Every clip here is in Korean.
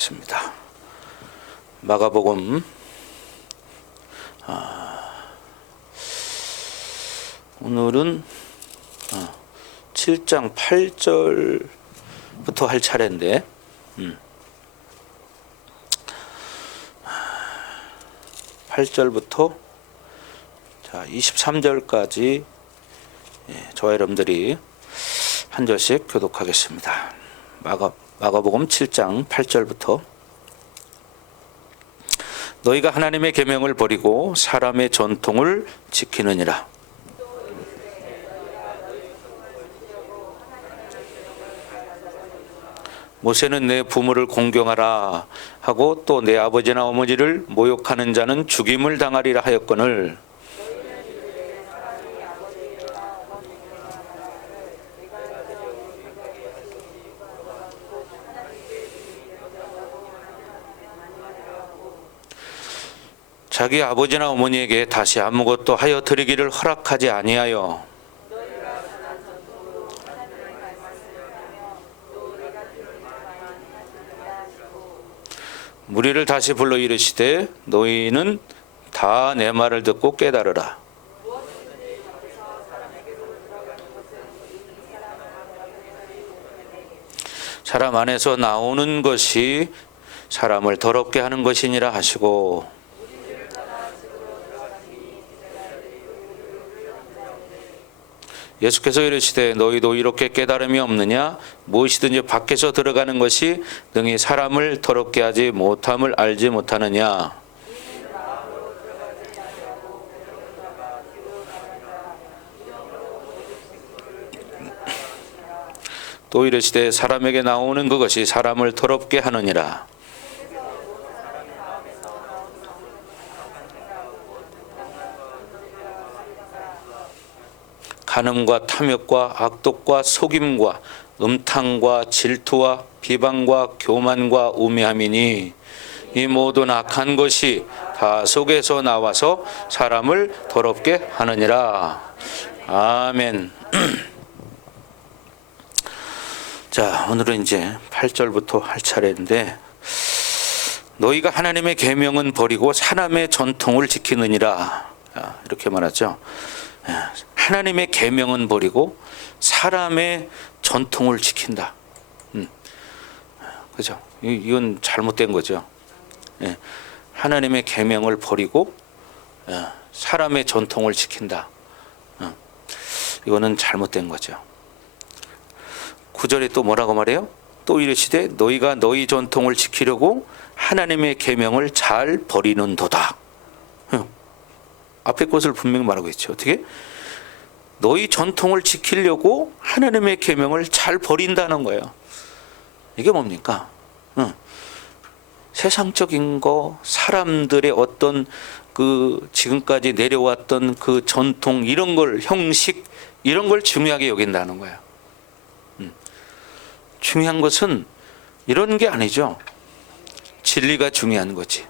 있습니다. 마가복음 오늘은 7장 8절부터 할 차례인데 8절부터 23절까지 저와 여러분들이 한 절씩 교독하겠습니다. 마가복음 7장 8절부터 너희가 하나님의 계명을 버리고 사람의 전통을 지키느니라. 모세는 내 부모를 공경하라 하고 또 내 아버지나 어머니를 모욕하는 자는 죽임을 당하리라 하였거늘 자기 아버지나 어머니에게 다시 아무것도 하여 드리기를 허락하지 아니하여 무리를 다시 불러 이르시되 너희는 다 내 말을 듣고 깨달으라. 사람 안에서 나오는 것이 사람을 더럽게 하는 것이니라 하시고 예수께서 이르시되 너희도 이렇게 깨달음이 없느냐? 무엇이든지 밖에서 들어가는 것이 능히 사람을 더럽게 하지 못함을 알지 못하느냐? 또 이르시되 사람에게 나오는 그것이 사람을 더럽게 하느니라. 간음과 탐욕과 악독과 속임과 음탕과 질투와 비방과 교만과 우매함이니 이 모든 악한 것이 다 속에서 나와서 사람을 더럽게 하느니라. 아멘. 자, 오늘은 이제 8절부터 할 차례인데 너희가 하나님의 계명은 버리고 사람의 전통을 지키느니라. 이렇게 말하죠. 하나님의 계명은 버리고 사람의 전통을 지킨다. 그죠? 이건 잘못된 거죠. 하나님의 계명을 버리고 사람의 전통을 지킨다. 이거는 잘못된 거죠. 9절에 또 뭐라고 말해요? 또 이르시되 너희가 너희 전통을 지키려고 하나님의 계명을 잘 버리는도다. 앞에 것을 분명히 말하고 있죠. 어떻게? 너희 전통을 지키려고 하나님의 계명을 잘 버린다는 거예요. 이게 뭡니까? 세상적인 거, 사람들의 어떤 그 지금까지 내려왔던 그 전통 이런 걸, 형식 이런 걸 중요하게 여긴다는 거예요. 중요한 것은 이런 게 아니죠. 진리가 중요한 거지.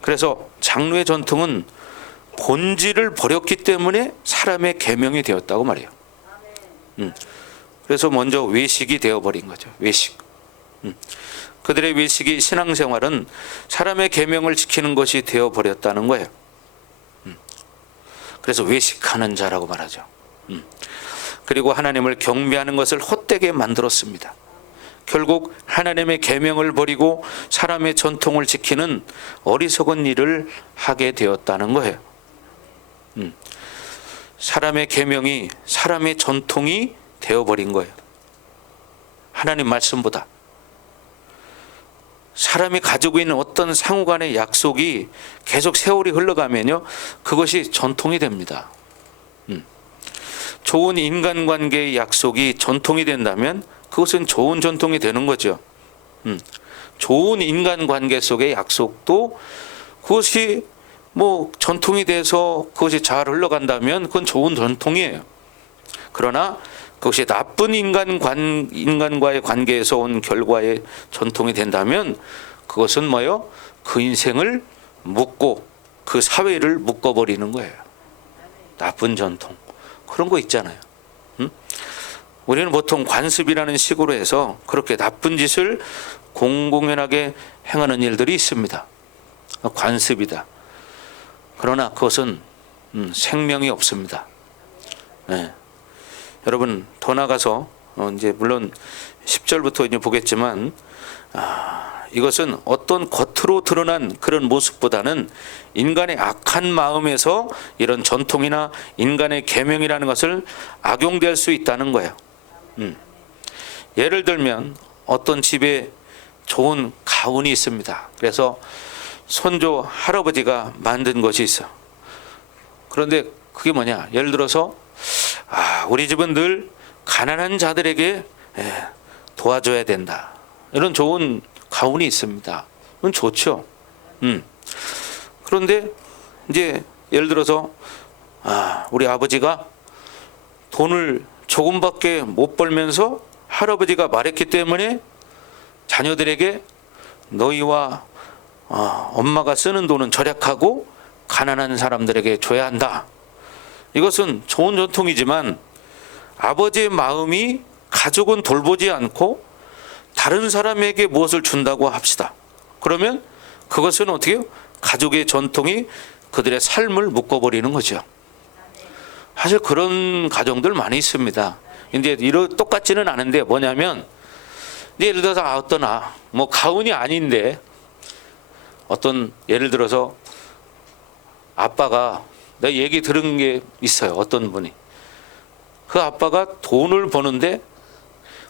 그래서 장로의 전통은 본질을 버렸기 때문에 사람의 계명이 되었다고 말해요. 그래서 먼저 외식이 되어버린 거죠. 외식. 그들의 외식이 신앙생활은 사람의 계명을 지키는 것이 되어버렸다는 거예요. 그래서 외식하는 자라고 말하죠. 그리고 하나님을 경배하는 것을 헛되게 만들었습니다. 결국 하나님의 계명을 버리고 사람의 전통을 지키는 어리석은 일을 하게 되었다는 거예요. 사람의 계명이 사람의 전통이 되어버린 거예요. 하나님 말씀보다 사람이 가지고 있는 어떤 상호간의 약속이 계속 세월이 흘러가면요 그것이 전통이 됩니다. 좋은 인간관계의 약속이 전통이 된다면 그것은 좋은 전통이 되는 거죠. 좋은 인간관계 속의 약속도 그것이 뭐 전통이 돼서 그것이 잘 흘러간다면 그건 좋은 전통이에요. 그러나 그것이 나쁜 인간과의 관계에서 온 결과의 전통이 된다면 그것은 뭐요? 그 인생을 묶고 그 사회를 묶어버리는 거예요. 나쁜 전통. 그런 거 있잖아요. 우리는 보통 관습이라는 식으로 해서 그렇게 나쁜 짓을 공공연하게 행하는 일들이 있습니다. 관습이다. 그러나 그것은 생명이 없습니다. 네. 여러분 더 나가서 이제 물론 10절부터 이제 보겠지만 이것은 어떤 겉으로 드러난 그런 모습보다는 인간의 악한 마음에서 이런 전통이나 인간의 계명이라는 것을 악용될 수 있다는 거예요. 예를 들면 어떤 집에 좋은 가훈이 있습니다. 그래서 손조 할아버지가 만든 것이 있어. 그런데 그게 뭐냐? 예를 들어서 우리 집은 늘 가난한 자들에게 도와줘야 된다. 이런 좋은 가훈이 있습니다. 그건 좋죠. 그런데 이제 예를 들어서 우리 아버지가 돈을 조금밖에 못 벌면서 할아버지가 말했기 때문에 자녀들에게 너희와 엄마가 쓰는 돈은 절약하고 가난한 사람들에게 줘야 한다. 이것은 좋은 전통이지만 아버지의 마음이 가족은 돌보지 않고 다른 사람에게 무엇을 준다고 합시다. 그러면 그것은 어떻게 해요? 가족의 전통이 그들의 삶을 묶어버리는 거죠. 사실 그런 가정들 많이 있습니다. 이제 똑같지는 않은데 뭐냐면 예를 들어서 어떤 뭐 가훈이 아닌데 어떤 예를 들어서 아빠가 내가 얘기 들은 게 있어요. 어떤 분이 그 아빠가 돈을 버는데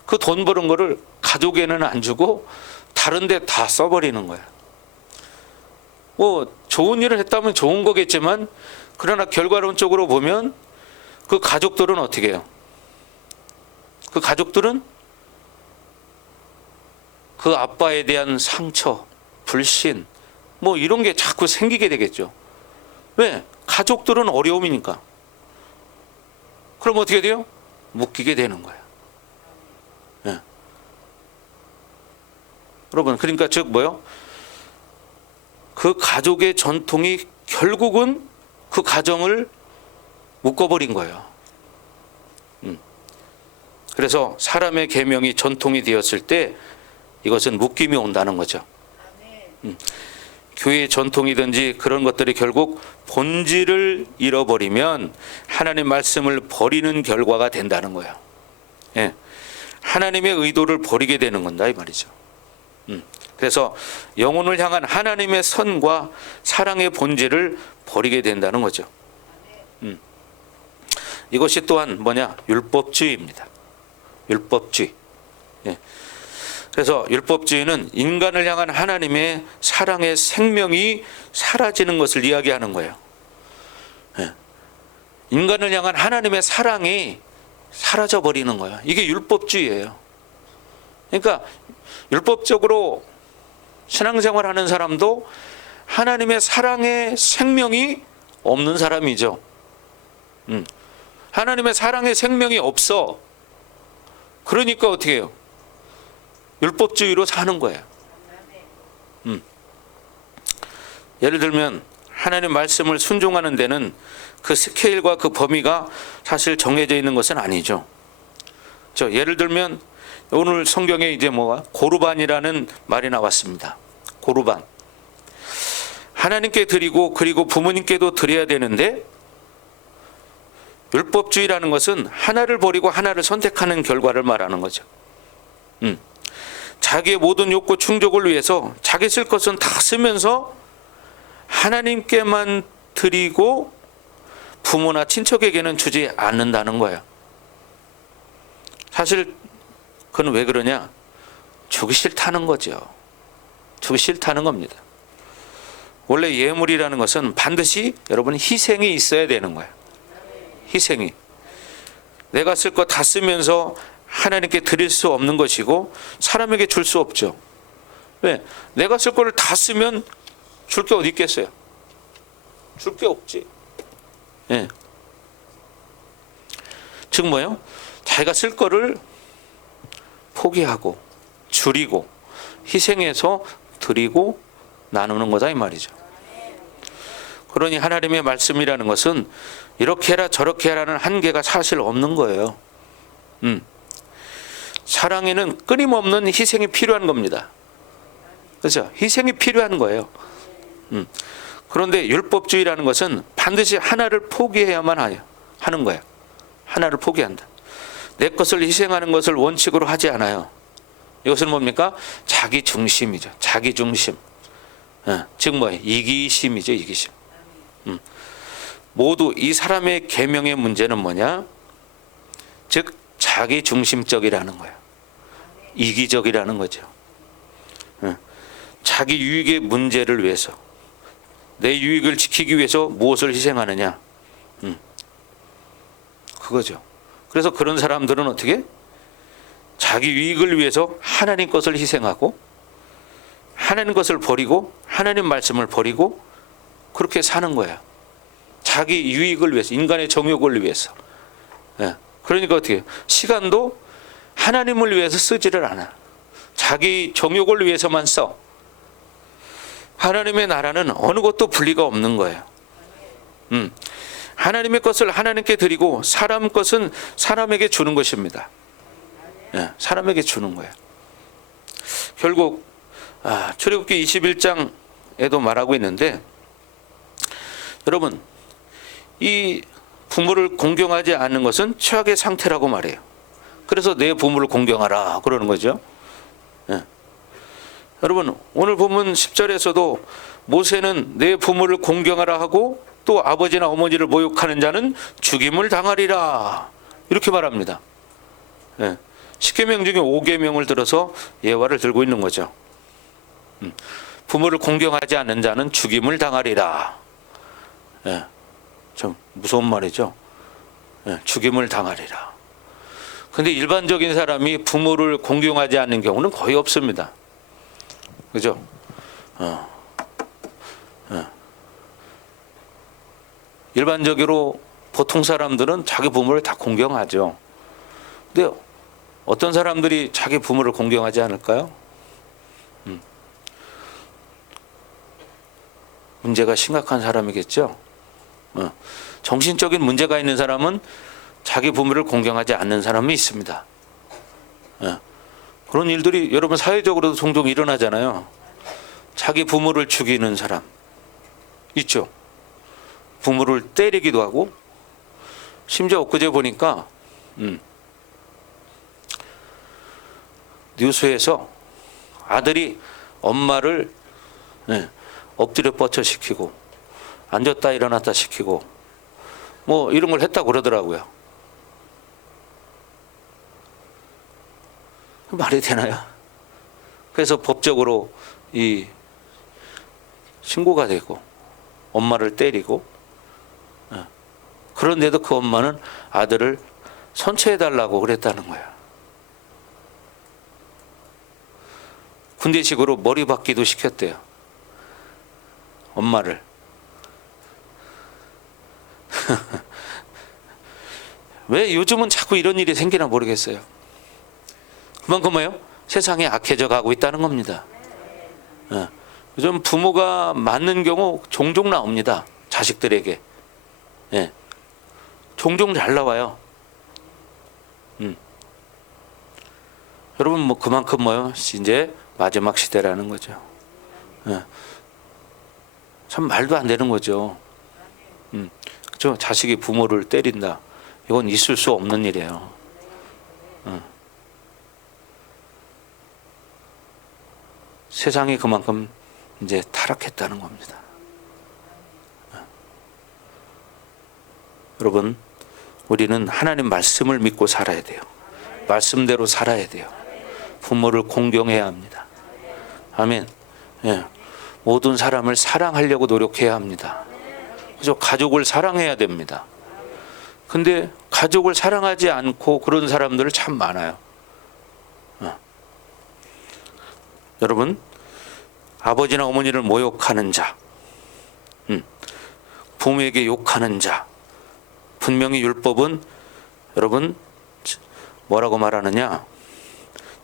그 돈 버는 거를 가족에는 안 주고 다른 데 다 써버리는 거야. 뭐 좋은 일을 했다면 좋은 거겠지만 그러나 결과론적으로 보면 그 가족들은 어떻게 해요? 그 가족들은 그 아빠에 대한 상처, 불신 뭐 이런 게 자꾸 생기게 되겠죠. 왜? 가족들은 어려움이니까. 그럼 어떻게 돼요? 묶이게 되는 거예요. 네. 여러분 그러니까 즉 뭐요? 그 가족의 전통이 결국은 그 가정을 묶어버린 거예요. 그래서 사람의 계명이 전통이 되었을 때 이것은 묶임이 온다는 거죠. 교회의 전통이든지 그런 것들이 결국 본질을 잃어버리면 하나님 말씀을 버리는 결과가 된다는 거예요. 예. 하나님의 의도를 버리게 되는 건다 이 말이죠. 그래서 영혼을 향한 하나님의 선과 사랑의 본질을 버리게 된다는 거죠. 이것이 또한 뭐냐? 율법주의입니다. 율법주의. 예. 그래서 율법주의는 인간을 향한 하나님의 사랑의 생명이 사라지는 것을 이야기하는 거예요. 예. 인간을 향한 하나님의 사랑이 사라져 버리는 거예요. 이게 율법주의예요. 그러니까 율법적으로 신앙생활 하는 사람도 하나님의 사랑의 생명이 없는 사람이죠. 하나님의 사랑의 생명이 없어. 그러니까 어떻게 해요? 율법주의로 사는 거예요. 예를 들면 하나님 말씀을 순종하는 데는 그 스케일과 그 범위가 사실 정해져 있는 것은 아니죠. 예를 들면 오늘 성경에 이제 고르반이라는 말이 나왔습니다. 고르반. 하나님께 드리고 그리고 부모님께도 드려야 되는데 율법주의라는 것은 하나를 버리고 하나를 선택하는 결과를 말하는 거죠. 자기의 모든 욕구 충족을 위해서 자기 쓸 것은 다 쓰면서 하나님께만 드리고 부모나 친척에게는 주지 않는다는 거예요. 사실 그건 왜 그러냐? 주기 싫다는 거죠. 주기 싫다는 겁니다. 원래 예물이라는 것은 반드시 여러분 희생이 있어야 되는 거예요. 희생이. 내가 쓸 거 다 쓰면서 하나님께 드릴 수 없는 것이고 사람에게 줄 수 없죠. 왜? 내가 쓸 거를 다 쓰면 줄 게 어디 있겠어요? 줄 게 없지. 예. 즉 뭐예요? 자기가 쓸 거를 포기하고 줄이고 희생해서 드리고 나누는 거다 이 말이죠. 그러니 하나님의 말씀이라는 것은 이렇게 해라 저렇게 해라는 한계가 사실 없는 거예요. 사랑에는 끊임없는 희생이 필요한 겁니다. 그렇죠? 희생이 필요한 거예요. 그런데 율법주의라는 것은 반드시 하나를 포기해야만 하는 거예요. 하나를 포기한다. 내 것을 희생하는 것을 원칙으로 하지 않아요. 이것은 뭡니까? 자기 중심이죠. 자기 중심. 즉 뭐예요? 이기심이죠. 이기심. 모두 이 사람의 계명의 문제는 뭐냐? 즉 자기 중심적이라는 거예요. 이기적이라는 거죠. 자기 유익의 문제를 위해서, 내 유익을 지키기 위해서 무엇을 희생하느냐? 그거죠. 그래서 그런 사람들은 어떻게? 자기 유익을 위해서 하나님 것을 희생하고 하나님 것을 버리고 하나님 말씀을 버리고 그렇게 사는 거야. 자기 유익을 위해서, 인간의 정욕을 위해서. 그러니까 어떻게 해요? 시간도 하나님을 위해서 쓰지를 않아. 자기 정욕을 위해서만 써. 하나님의 나라는 어느 것도 분리가 없는 거예요. 하나님의 것을 하나님께 드리고 사람 것은 사람에게 주는 것입니다. 사람에게 주는 거예요. 결국 출애굽기 21장에도 말하고 있는데, 여러분 이 부모를 공경하지 않는 것은 최악의 상태라고 말해요. 그래서 내 부모를 공경하라 그러는 거죠. 여러분 오늘 보면 10절에서도 모세는 내 부모를 공경하라 하고 또 아버지나 어머니를 모욕하는 자는 죽임을 당하리라 이렇게 말합니다. 십계명 중에 5계명을 들어서 예화를 들고 있는 거죠. 부모를 공경하지 않는 자는 죽임을 당하리라. 좀 무서운 말이죠. 죽임을 당하리라. 근데 일반적인 사람이 부모를 공경하지 않는 경우는 거의 없습니다. 그죠? 일반적으로 보통 사람들은 자기 부모를 다 공경하죠. 근데 어떤 사람들이 자기 부모를 공경하지 않을까요? 문제가 심각한 사람이겠죠. 정신적인 문제가 있는 사람은 자기 부모를 공경하지 않는 사람이 있습니다. 그런 일들이 여러분 사회적으로도 종종 일어나잖아요. 자기 부모를 죽이는 사람 있죠. 부모를 때리기도 하고, 심지어 엊그제 보니까 뉴스에서 아들이 엄마를 엎드려 뻗쳐 시키고 앉았다 일어났다 시키고 뭐 이런 걸 했다고 그러더라고요. 말이 되나요? 그래서 법적으로 이 신고가 되고 엄마를 때리고, 그런데도 그 엄마는 아들을 선처해달라고 그랬다는 거야. 군대식으로 머리 박기도 시켰대요. 엄마를. 왜 요즘은 자꾸 이런 일이 생기나 모르겠어요. 그만큼 뭐예요? 세상이 악해져 가고 있다는 겁니다. 요즘 부모가 맞는 경우 종종 나옵니다. 자식들에게. 종종 잘 나와요. 여러분 뭐 그만큼 뭐요? 이제 마지막 시대라는 거죠. 참 말도 안 되는 거죠. 그렇죠? 자식이 부모를 때린다. 이건 있을 수 없는 일이에요. 세상이 그만큼 이제 타락했다는 겁니다. 여러분, 우리는 하나님 말씀을 믿고 살아야 돼요. 말씀대로 살아야 돼요. 부모를 공경해야 합니다. 아멘. 모든 사람을 사랑하려고 노력해야 합니다. 그래서 가족을 사랑해야 됩니다. 근데 가족을 사랑하지 않고 그런 사람들 참 많아요. 여러분, 아버지나 어머니를 모욕하는 자, 부모에게 욕하는 자, 분명히 율법은 여러분 뭐라고 말하느냐?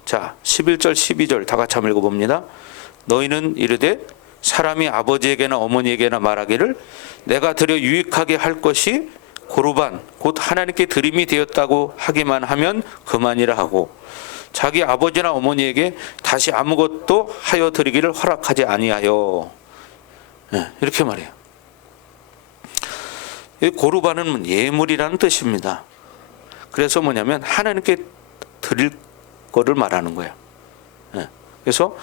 자, 11절 12절 다 같이 한번 읽어봅니다. 너희는 이르되 사람이 아버지에게나 어머니에게나 말하기를 내가 드려 유익하게 할 것이 고르반 곧 하나님께 드림이 되었다고 하기만 하면 그만이라 하고, 자기 아버지나 어머니에게 다시 아무것도 하여 드리기를 허락하지 아니하여. 이렇게 말해요. 이 고르반은 예물이라는 뜻입니다. 그래서 뭐냐면 하나님께 드릴 거를 말하는 거예요. 그래서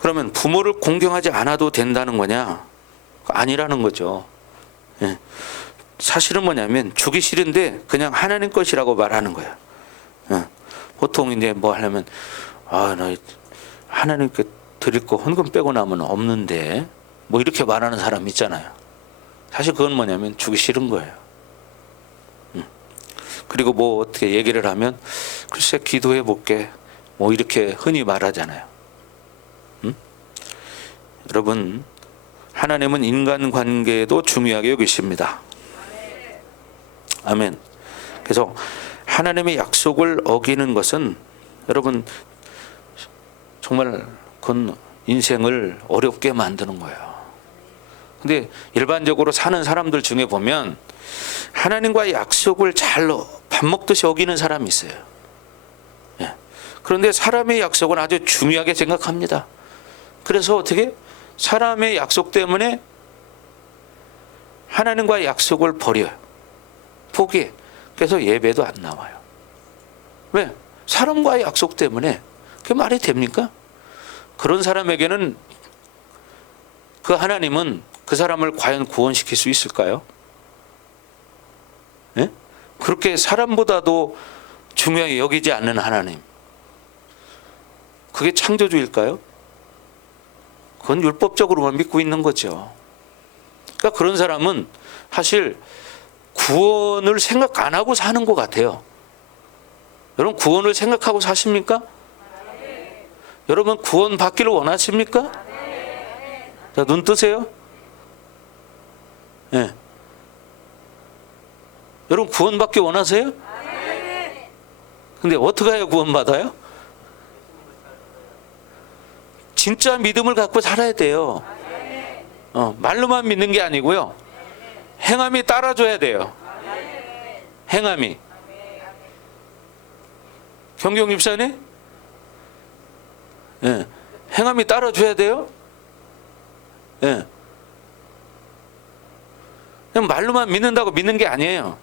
그러면 부모를 공경하지 않아도 된다는 거냐? 아니라는 거죠. 사실은 뭐냐면 주기 싫은데 그냥 하나님 것이라고 말하는 거예요. 보통 이제 뭐 하려면 나 하나님께 드릴 거 헌금 빼고 나면 없는데 뭐 이렇게 말하는 사람 있잖아요. 사실 그건 뭐냐면 주기 싫은 거예요. 그리고 뭐 어떻게 얘기를 하면 글쎄 기도해 볼게 뭐 이렇게 흔히 말하잖아요. 여러분, 하나님은 인간관계도 중요하게 여기십니다. 아멘. 그래서 하나님의 약속을 어기는 것은 여러분 정말 그건 인생을 어렵게 만드는 거예요. 근데 일반적으로 사는 사람들 중에 보면 하나님과의 약속을 잘 밥 먹듯이 어기는 사람이 있어요. 그런데 사람의 약속은 아주 중요하게 생각합니다. 그래서 어떻게 사람의 약속 때문에 하나님과의 약속을 버려요. 포기해. 그래서 예배도 안 나와요. 왜? 사람과의 약속 때문에. 그게 말이 됩니까? 그런 사람에게는 그 하나님은 그 사람을 과연 구원시킬 수 있을까요? 예? 그렇게 사람보다도 중요하게 여기지 않는 하나님. 그게 창조주일까요? 그건 율법적으로만 믿고 있는 거죠. 그러니까 그런 사람은 사실 구원을 생각 안 하고 사는 것 같아요. 여러분 구원을 생각하고 사십니까? 여러분 구원 받기를 원하십니까? 자, 눈 뜨세요. 예. 여러분 구원 받기 원하세요? 근데 어떻게 해야 구원 받아요? 진짜 믿음을 갖고 살아야 돼요. 말로만 믿는 게 아니고요. 행함이 따라줘야 돼요. 행함이. 경경 집사님? 행함이 따라줘야 돼요? 그냥 말로만 믿는다고 믿는 게 아니에요.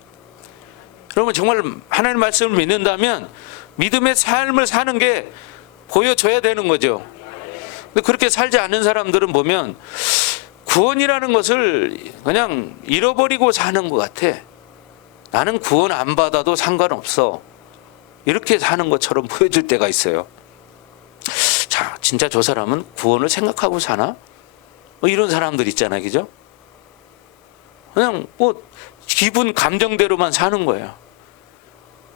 여러분 정말 하나님 말씀을 믿는다면 믿음의 삶을 사는 게 보여줘야 되는 거죠. 근데 그렇게 살지 않는 사람들은 보면 구원이라는 것을 그냥 잃어버리고 사는 것 같아. 나는 구원 안 받아도 상관없어. 이렇게 사는 것처럼 보여질 때가 있어요. 자, 진짜 저 사람은 구원을 생각하고 사나? 뭐 이런 사람들 있잖아요. 그죠? 그냥 뭐 기분 감정대로만 사는 거예요.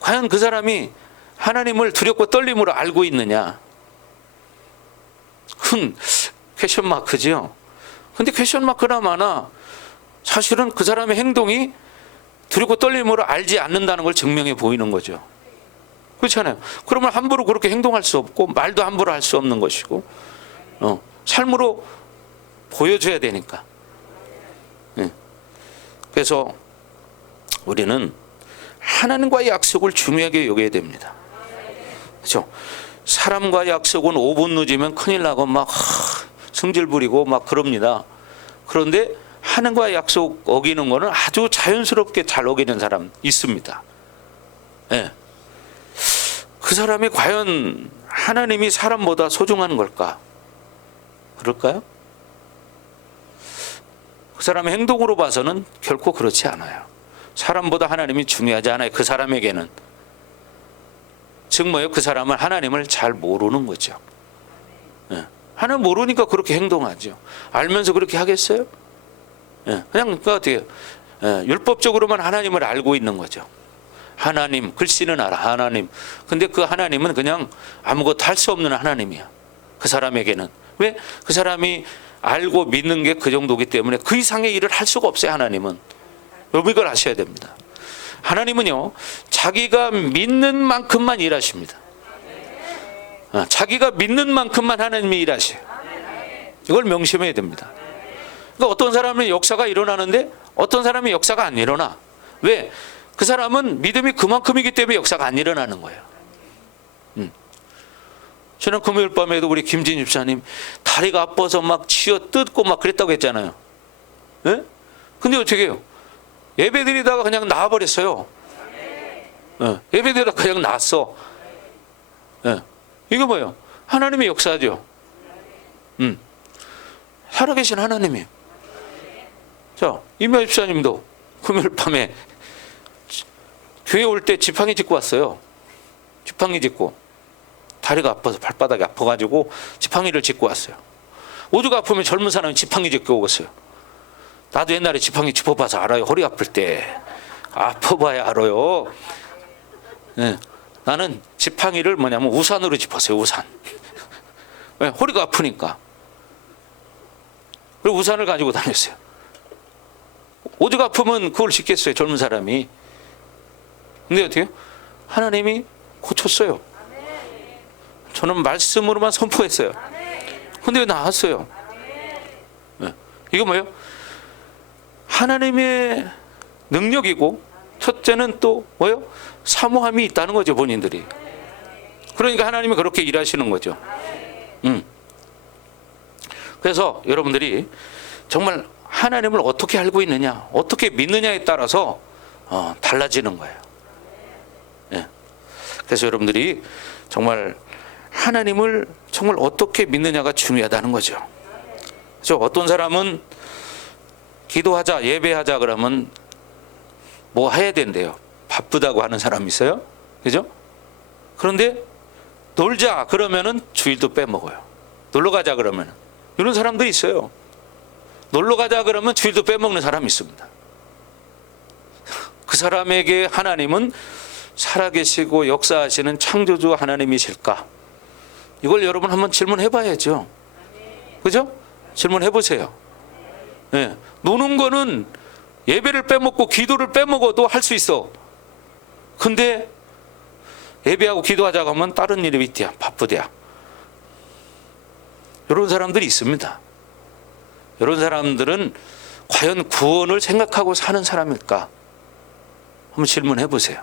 과연 그 사람이 하나님을 두렵고 떨림으로 알고 있느냐? 큰 퀘션 마크죠. 근데 퀘션 마크나 마나 사실은 그 사람의 행동이 두렵고 떨림으로 알지 않는다는 걸 증명해 보이는 거죠. 그렇잖아요. 그러면 함부로 그렇게 행동할 수 없고 말도 함부로 할 수 없는 것이고 삶으로 보여줘야 되니까. 그래서 우리는 하나님과의 약속을 중요하게 여겨야 됩니다. 그렇죠? 사람과의 약속은 5분 늦으면 큰일 나고 막 승질 부리고 막 그럽니다. 그런데 하나님과의 약속 어기는 거는 아주 자연스럽게 잘 어기는 사람 있습니다. 예. 그 사람이 과연 하나님이 사람보다 소중한 걸까? 그럴까요? 그 사람의 행동으로 봐서는 결코 그렇지 않아요. 사람보다 하나님이 중요하지 않아요. 그 사람에게는. 즉 뭐예요? 그 사람은 하나님을 잘 모르는 거죠. 하나님 모르니까 그렇게 행동하죠. 알면서 그렇게 하겠어요? 그냥 그 어떻게 율법적으로만 하나님을 알고 있는 거죠. 하나님, 글씨는 알아. 하나님. 근데 그 하나님은 그냥 아무것도 할 수 없는 하나님이야. 그 사람에게는. 왜? 그 사람이 알고 믿는 게 그 정도기 때문에 그 이상의 일을 할 수가 없어요. 하나님은. 여러분 이걸 아셔야 됩니다. 하나님은요 자기가 믿는 만큼만 일하십니다. 자기가 믿는 만큼만 하나님이 일하셔요. 이걸 명심해야 됩니다. 그러니까 어떤 사람은 역사가 일어나는데 어떤 사람은 역사가 안 일어나. 왜? 그 사람은 믿음이 그만큼이기 때문에 역사가 안 일어나는 거예요. 지난 금요일 밤에도 우리 김진 집사님 다리가 아파서 막 치어 뜯고 막 그랬다고 했잖아요. 예? 근데 어떻게 해요? 예배 드리다가 그냥 나와버렸어요. 예. 예배 드리다가 그냥 나왔어. 예. 이거 뭐예요? 하나님의 역사죠. 살아계신 하나님이에요. 자, 이면 집사님도 금요일 밤에 교회 올 때 지팡이 짚고 왔어요. 지팡이 짚고. 다리가 아파서 발바닥이 아파가지고 지팡이를 짚고 왔어요. 오죽 아프면 젊은 사람이 지팡이 짚고 오겠어요. 나도 옛날에 지팡이 짚어봐서 알아요. 허리 아플 때 아파봐야 알아요. 네. 나는 지팡이를 뭐냐면 우산으로 짚었어요. 우산. 네, 허리가 아프니까. 그리고 우산을 가지고 다녔어요. 오죽 아프면 그걸 짚겠어요. 젊은 사람이. 근데 어떻게 해요? 하나님이 고쳤어요. 저는 말씀으로만 선포했어요. 근데 왜 나왔어요? 네. 이거 뭐예요? 하나님의 능력이고, 첫째는 또 뭐예요? 사모함이 있다는 거죠, 본인들이. 그러니까 하나님이 그렇게 일하시는 거죠. 그래서 여러분들이 정말 하나님을 어떻게 알고 있느냐, 어떻게 믿느냐에 따라서 달라지는 거예요. 네. 그래서 여러분들이 정말 하나님을 정말 어떻게 믿느냐가 중요하다는 거죠. 그래서 어떤 사람은 기도하자, 예배하자 그러면 뭐 해야 된대요. 바쁘다고 하는 사람이 있어요. 그죠? 그런데 놀자 그러면은 주일도 빼먹어요. 놀러 가자 그러면 이런 사람들이 있어요. 놀러 가자 그러면 주일도 빼먹는 사람이 있습니다. 그 사람에게 하나님은 살아계시고 역사하시는 창조주 하나님이실까? 이걸 여러분 한번 질문해 봐야죠. 그죠? 질문해 보세요. 네. 노는 거는 예배를 빼먹고 기도를 빼먹어도 할 수 있어. 근데 예배하고 기도하자고 하면 다른 일이 있대야. 바쁘대야. 이런 사람들이 있습니다. 이런 사람들은 과연 구원을 생각하고 사는 사람일까? 한번 질문해 보세요.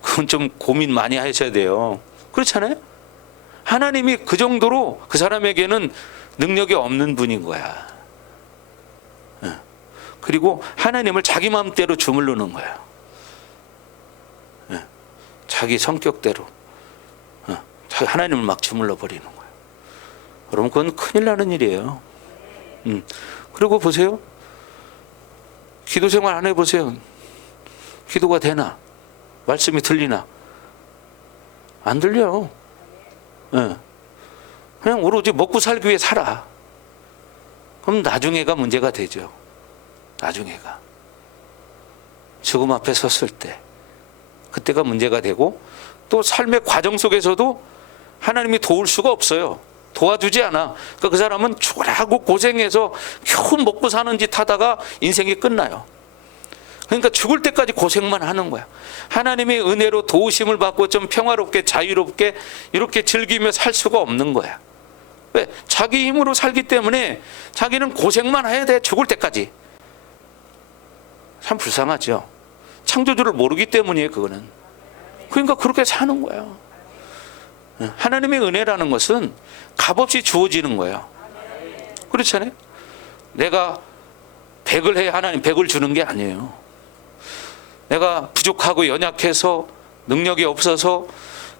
그건 좀 고민 많이 하셔야 돼요. 그렇잖아요? 하나님이 그 정도로 그 사람에게는 능력이 없는 분인 거야. 그리고 하나님을 자기 마음대로 주물르는 거야. 자기 성격대로 하나님을 막 주물러 버리는 거야. 여러분 그건 큰일 나는 일이에요. 그리고 보세요. 기도 생활 안 해보세요. 기도가 되나? 말씀이 들리나? 안 들려. 그냥 오로지 먹고 살기 위해 살아. 그럼 나중에가 문제가 되죠. 나중에가. 죽음 앞에 섰을 때. 그때가 문제가 되고 또 삶의 과정 속에서도 하나님이 도울 수가 없어요. 도와주지 않아. 그러니까 그 사람은 죽으라고 고생해서 겨우 먹고 사는 짓 하다가 인생이 끝나요. 그러니까 죽을 때까지 고생만 하는 거야. 하나님의 은혜로 도우심을 받고 좀 평화롭게 자유롭게 이렇게 즐기며 살 수가 없는 거야. 왜? 자기 힘으로 살기 때문에 자기는 고생만 해야 돼. 죽을 때까지. 참 불쌍하죠. 창조주를 모르기 때문이에요. 그거는. 그러니까 그렇게 사는 거야. 하나님의 은혜라는 것은 값없이 주어지는 거예요. 그렇잖아요. 내가 100을 해야 하나님 100을 주는 게 아니에요. 내가 부족하고 연약해서 능력이 없어서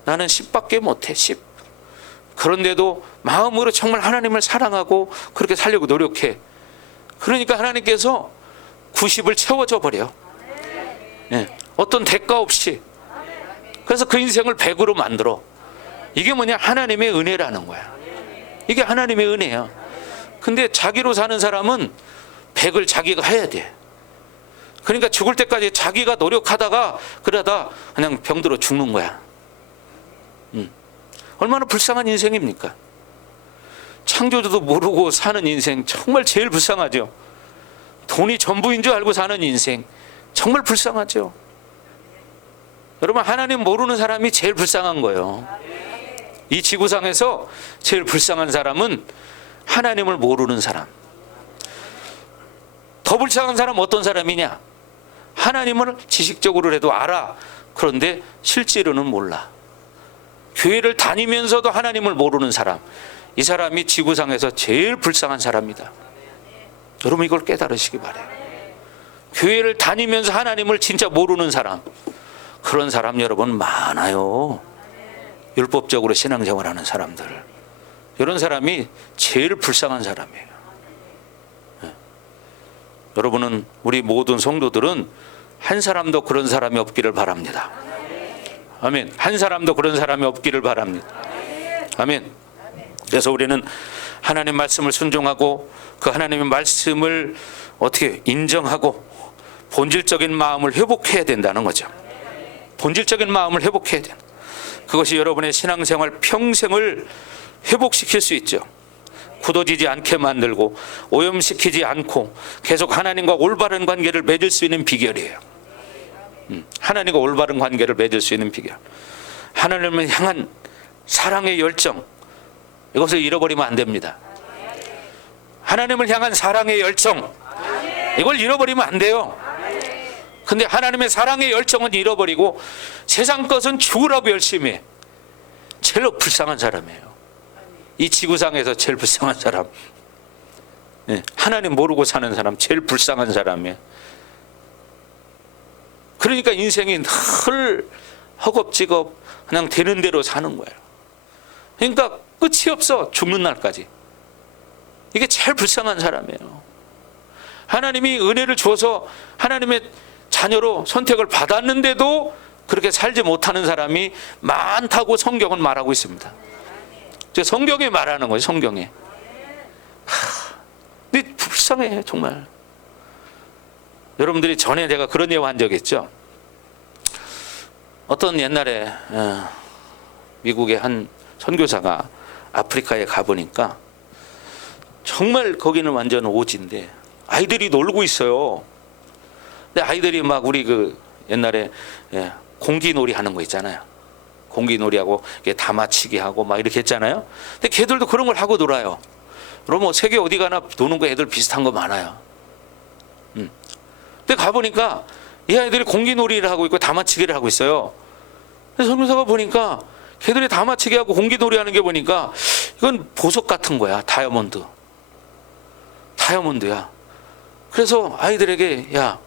나는 10밖에 못해. 10. 그런데도 마음으로 정말 하나님을 사랑하고 그렇게 살려고 노력해. 그러니까 하나님께서 90을 채워줘 버려. 네. 어떤 대가 없이. 그래서 그 인생을 100으로 만들어. 이게 뭐냐? 하나님의 은혜라는 거야. 이게 하나님의 은혜야. 근데 자기로 사는 사람은 100을 자기가 해야 돼. 그러니까 죽을 때까지 자기가 노력하다가 그러다 그냥 병들어 죽는 거야. 얼마나 불쌍한 인생입니까? 창조주도 모르고 사는 인생 정말 제일 불쌍하죠. 돈이 전부인 줄 알고 사는 인생 정말 불쌍하죠. 여러분 하나님 모르는 사람이 제일 불쌍한 거예요. 이 지구상에서 제일 불쌍한 사람은 하나님을 모르는 사람. 더 불쌍한 사람은 어떤 사람이냐? 하나님을 지식적으로라도 알아. 그런데 실제로는 몰라. 교회를 다니면서도 하나님을 모르는 사람, 이 사람이 지구상에서 제일 불쌍한 사람이다. 여러분 이걸 깨달으시기 바래요. 교회를 다니면서 하나님을 진짜 모르는 사람, 그런 사람 여러분 많아요. 율법적으로 신앙생활하는 사람들, 이런 사람이 제일 불쌍한 사람이에요. 여러분은, 우리 모든 성도들은 한 사람도 그런 사람이 없기를 바랍니다. 아멘. 한 사람도 그런 사람이 없기를 바랍니다. 아멘. 그래서 우리는 하나님 말씀을 순종하고 그 하나님의 말씀을 어떻게 인정하고 본질적인 마음을 회복해야 된다는 거죠. 본질적인 마음을 회복해야 된다. 그것이 여러분의 신앙생활 평생을 회복시킬 수 있죠. 굳어지지 않게 만들고 오염시키지 않고 계속 하나님과 올바른 관계를 맺을 수 있는 비결이에요. 하나님과 올바른 관계를 맺을 수 있는 비결, 하나님을 향한 사랑의 열정, 이것을 잃어버리면 안 됩니다. 하나님을 향한 사랑의 열정, 이걸 잃어버리면 안 돼요. 근데 하나님의 사랑의 열정은 잃어버리고 세상 것은 죽으라고 열심히 해. 제일 불쌍한 사람이에요. 이 지구상에서 제일 불쌍한 사람, 하나님 모르고 사는 사람, 제일 불쌍한 사람이에요. 그러니까 인생이 늘 허겁지겁 그냥 되는 대로 사는 거예요. 그러니까 끝이 없어, 죽는 날까지. 이게 제일 불쌍한 사람이에요. 하나님이 은혜를 줘서 하나님의 자녀로 선택을 받았는데도 그렇게 살지 못하는 사람이 많다고 성경은 말하고 있습니다. 성경에 말하는 거예요. 성경에. 근데 불쌍해 정말. 여러분들이 전에 제가 그런 예화 한 적 있죠. 어떤 옛날에 미국의 한 선교사가 아프리카에 가보니까 정말 거기는 완전 오지인데 아이들이 놀고 있어요. 근데 아이들이 막 우리 그 옛날에 공기놀이 하는 거 있잖아요. 공기놀이하고 다마치기 하고 막 이렇게 했잖아요. 근데 걔들도 그런 걸 하고 놀아요. 그럼 뭐 세계 어디 가나 노는 거 애들 비슷한 거 많아요. 근데 가보니까 이 아이들이 공기놀이를 하고 있고 다마치기를 하고 있어요. 그래서 설교사가 보니까 걔들이 다마치기 하고 공기놀이 하는 게 보니까 이건 보석 같은 거야. 다이아몬드야. 그래서 아이들에게, 야,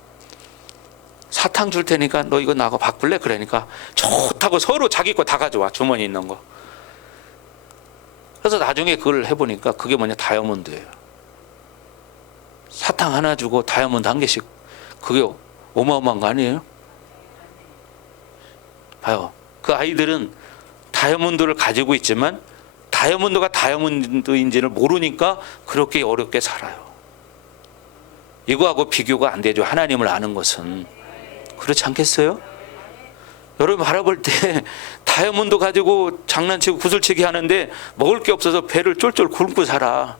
사탕 줄 테니까 너 이거 나하고 바꿀래? 그러니까 좋다고 서로 자기 거 다 가져와, 주머니 있는 거. 그래서 나중에 그걸 해보니까 그게 뭐냐, 다이아몬드예요. 사탕 하나 주고 다이아몬드 한 개씩. 그게 어마어마한 거 아니에요? 봐요. 그 아이들은 다이아몬드를 가지고 있지만 다이아몬드가 다이아몬드인지를 모르니까 그렇게 어렵게 살아요. 이거하고 비교가 안 되죠. 하나님을 아는 것은. 그렇지 않겠어요? 여러분 바라볼 때 다이아몬드 가지고 장난치고 구슬치기 하는데 먹을 게 없어서 배를 쫄쫄 굶고 살아.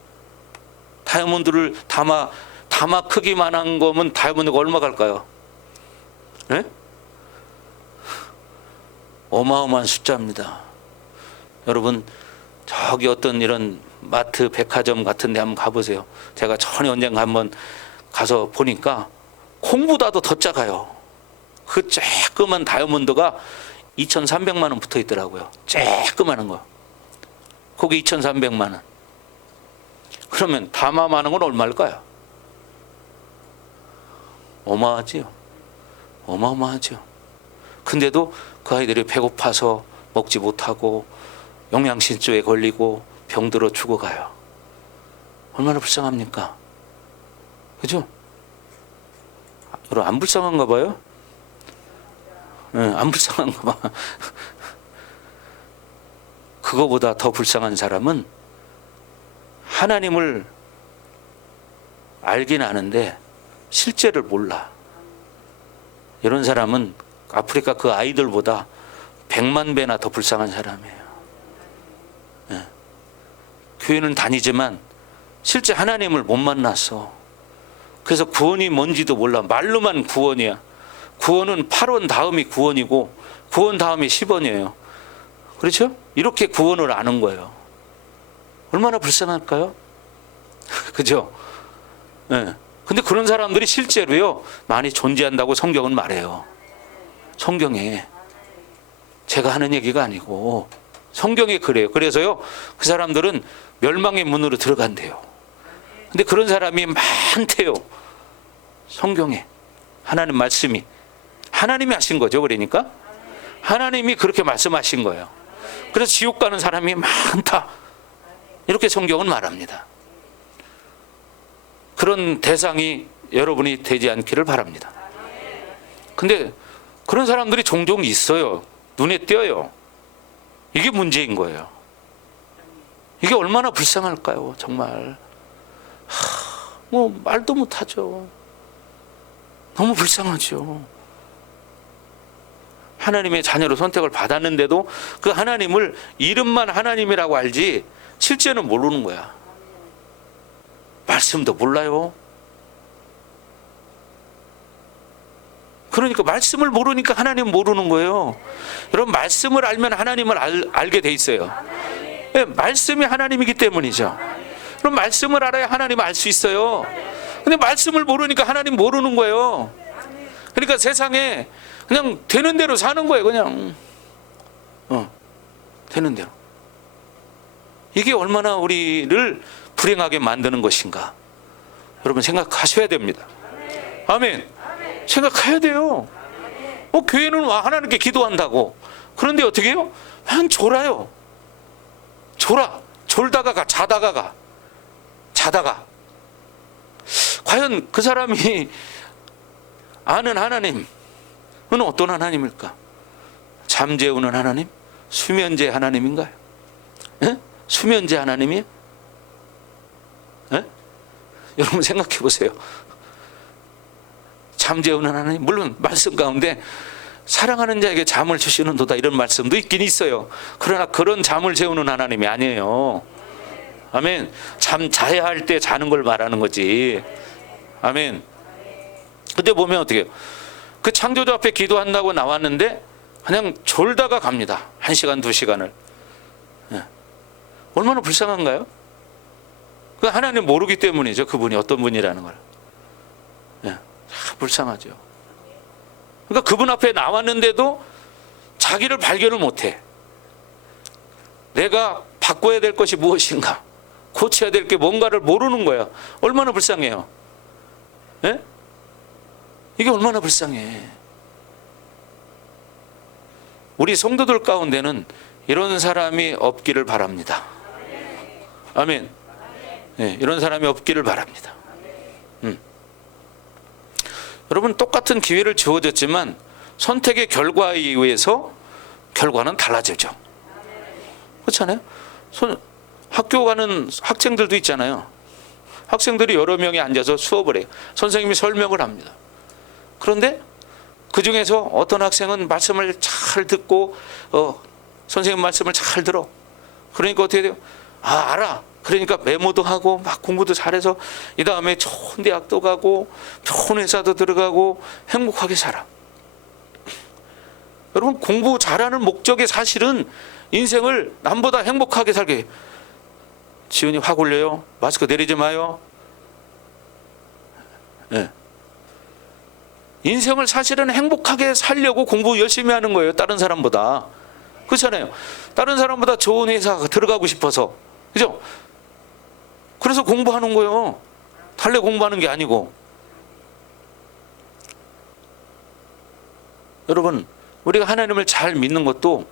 다이아몬드를 담아 크기만한 거면 다이아몬드가 얼마 갈까요? 네? 어마어마한 숫자입니다. 여러분 저기 어떤 이런 마트, 백화점 같은 데 한번 가보세요. 제가 전에 언젠가 한번 가서 보니까 콩보다도 더 작아요. 그 쬐끄만 다이아몬드가 2,300만 원 붙어 있더라고요. 쬐끄만한 거. 거기 2,300만 원. 그러면 담아만한 건 얼마일까요? 어마하지요. 어마어마하죠. 근데도 그 아이들이 배고파서 먹지 못하고 영양실조에 걸리고 병들어 죽어가요. 얼마나 불쌍합니까? 그죠? 여러분 안 불쌍한가 봐요? 안 불쌍한가 봐. 그거보다 더 불쌍한 사람은 하나님을 알긴 아는데 실제를 몰라. 이런 사람은 아프리카 그 아이들보다 100만 배나 더 불쌍한 사람이에요. 교회는 다니지만 실제 하나님을 못 만났어. 그래서 구원이 뭔지도 몰라. 말로만 구원이야. 구원은 8원 다음이 구원이고 구원 다음이 10원이에요. 그렇죠? 이렇게 구원을 아는 거예요. 얼마나 불쌍할까요? 그죠? 네. 근데 그런 사람들이 실제로요 많이 존재한다고 성경은 말해요. 성경에 제가 하는 얘기가 아니고 성경에 그래요. 그래서요, 그 사람들은 멸망의 문으로 들어간대요. 근데 그런 사람이 많대요. 성경에. 하나님 말씀이. 하나님이 하신 거죠. 그러니까. 하나님이 그렇게 말씀하신 거예요. 그래서 지옥 가는 사람이 많다. 이렇게 성경은 말합니다. 그런 대상이 여러분이 되지 않기를 바랍니다. 근데 그런 사람들이 종종 있어요. 눈에 띄어요. 이게 문제인 거예요. 이게 얼마나 불쌍할까요, 정말. 뭐 말도 못하죠. 너무 불쌍하죠. 하나님의 자녀로 선택을 받았는데도 그 하나님을 이름만 하나님이라고 알지 실제는 모르는 거야. 말씀도 몰라요. 그러니까 말씀을 모르니까 하나님 모르는 거예요. 여러분, 말씀을 알면 하나님을 알게 돼 있어요. 네, 말씀이 하나님이기 때문이죠. 그럼 말씀을 알아야 하나님을 알 수 있어요. 근데 말씀을 모르니까 하나님 모르는 거예요. 그러니까 세상에 그냥 되는 대로 사는 거예요. 그냥 되는 대로. 이게 얼마나 우리를 불행하게 만드는 것인가, 여러분 생각하셔야 됩니다. 아멘. 생각해야 돼요. 교회는 와 하나님께 기도한다고. 그런데 어떻게 해요? 그냥 졸아요. 졸다가 자다가 과연 그 사람이 아는 하나님은 어떤 하나님일까? 잠재우는 하나님? 수면제 하나님인가요? 에? 수면제 하나님이에요? 에? 여러분 생각해 보세요. 잠재우는 하나님, 물론 말씀 가운데 사랑하는 자에게 잠을 주시는 도다 이런 말씀도 있긴 있어요. 그러나 그런 잠을 재우는 하나님이 아니에요. 아멘. 잠 자야 할 때 자는 걸 말하는 거지. 아멘. 근데 보면 어떻게 해요? 그 창조주 앞에 기도한다고 나왔는데 그냥 졸다가 갑니다. 1시간 2시간을. 얼마나 불쌍한가요? 그 하나님 모르기 때문이죠. 그분이 어떤 분이라는 걸. 불쌍하죠. 그러니까 그분 앞에 나왔는데도 자기를 발견을 못해. 내가 바꿔야 될 것이 무엇인가, 고쳐야 될 게 뭔가를 모르는 거야. 얼마나 불쌍해요. 예? 이게 얼마나 불쌍해. 우리 성도들 가운데는 이런 사람이 없기를 바랍니다. 아멘. 네, 이런 사람이 없기를 바랍니다. 여러분, 똑같은 기회를 주어졌지만 선택의 결과에 의해서 결과는 달라지죠. 그렇잖아요. 학교 가는 학생들도 있잖아요. 학생들이 여러 명이 앉아서 수업을 해요. 선생님이 설명을 합니다. 그런데 그 중에서 어떤 학생은 말씀을 잘 듣고 선생님 말씀을 잘 들어. 그러니까 어떻게 돼요? 알아. 그러니까 메모도 하고 막 공부도 잘해서 이 다음에 좋은 대학도 가고 좋은 회사도 들어가고 행복하게 살아. 여러분, 공부 잘하는 목적이 사실은 인생을 남보다 행복하게 살게 해요. 지훈이 확 올려요. 마스크 내리지 마요. 네. 인생을 사실은 행복하게 살려고 공부 열심히 하는 거예요. 다른 사람보다. 그렇잖아요. 다른 사람보다 좋은 회사 들어가고 싶어서. 그죠? 그래서 공부하는 거예요. 달래 공부하는 게 아니고. 여러분, 우리가 하나님을 잘 믿는 것도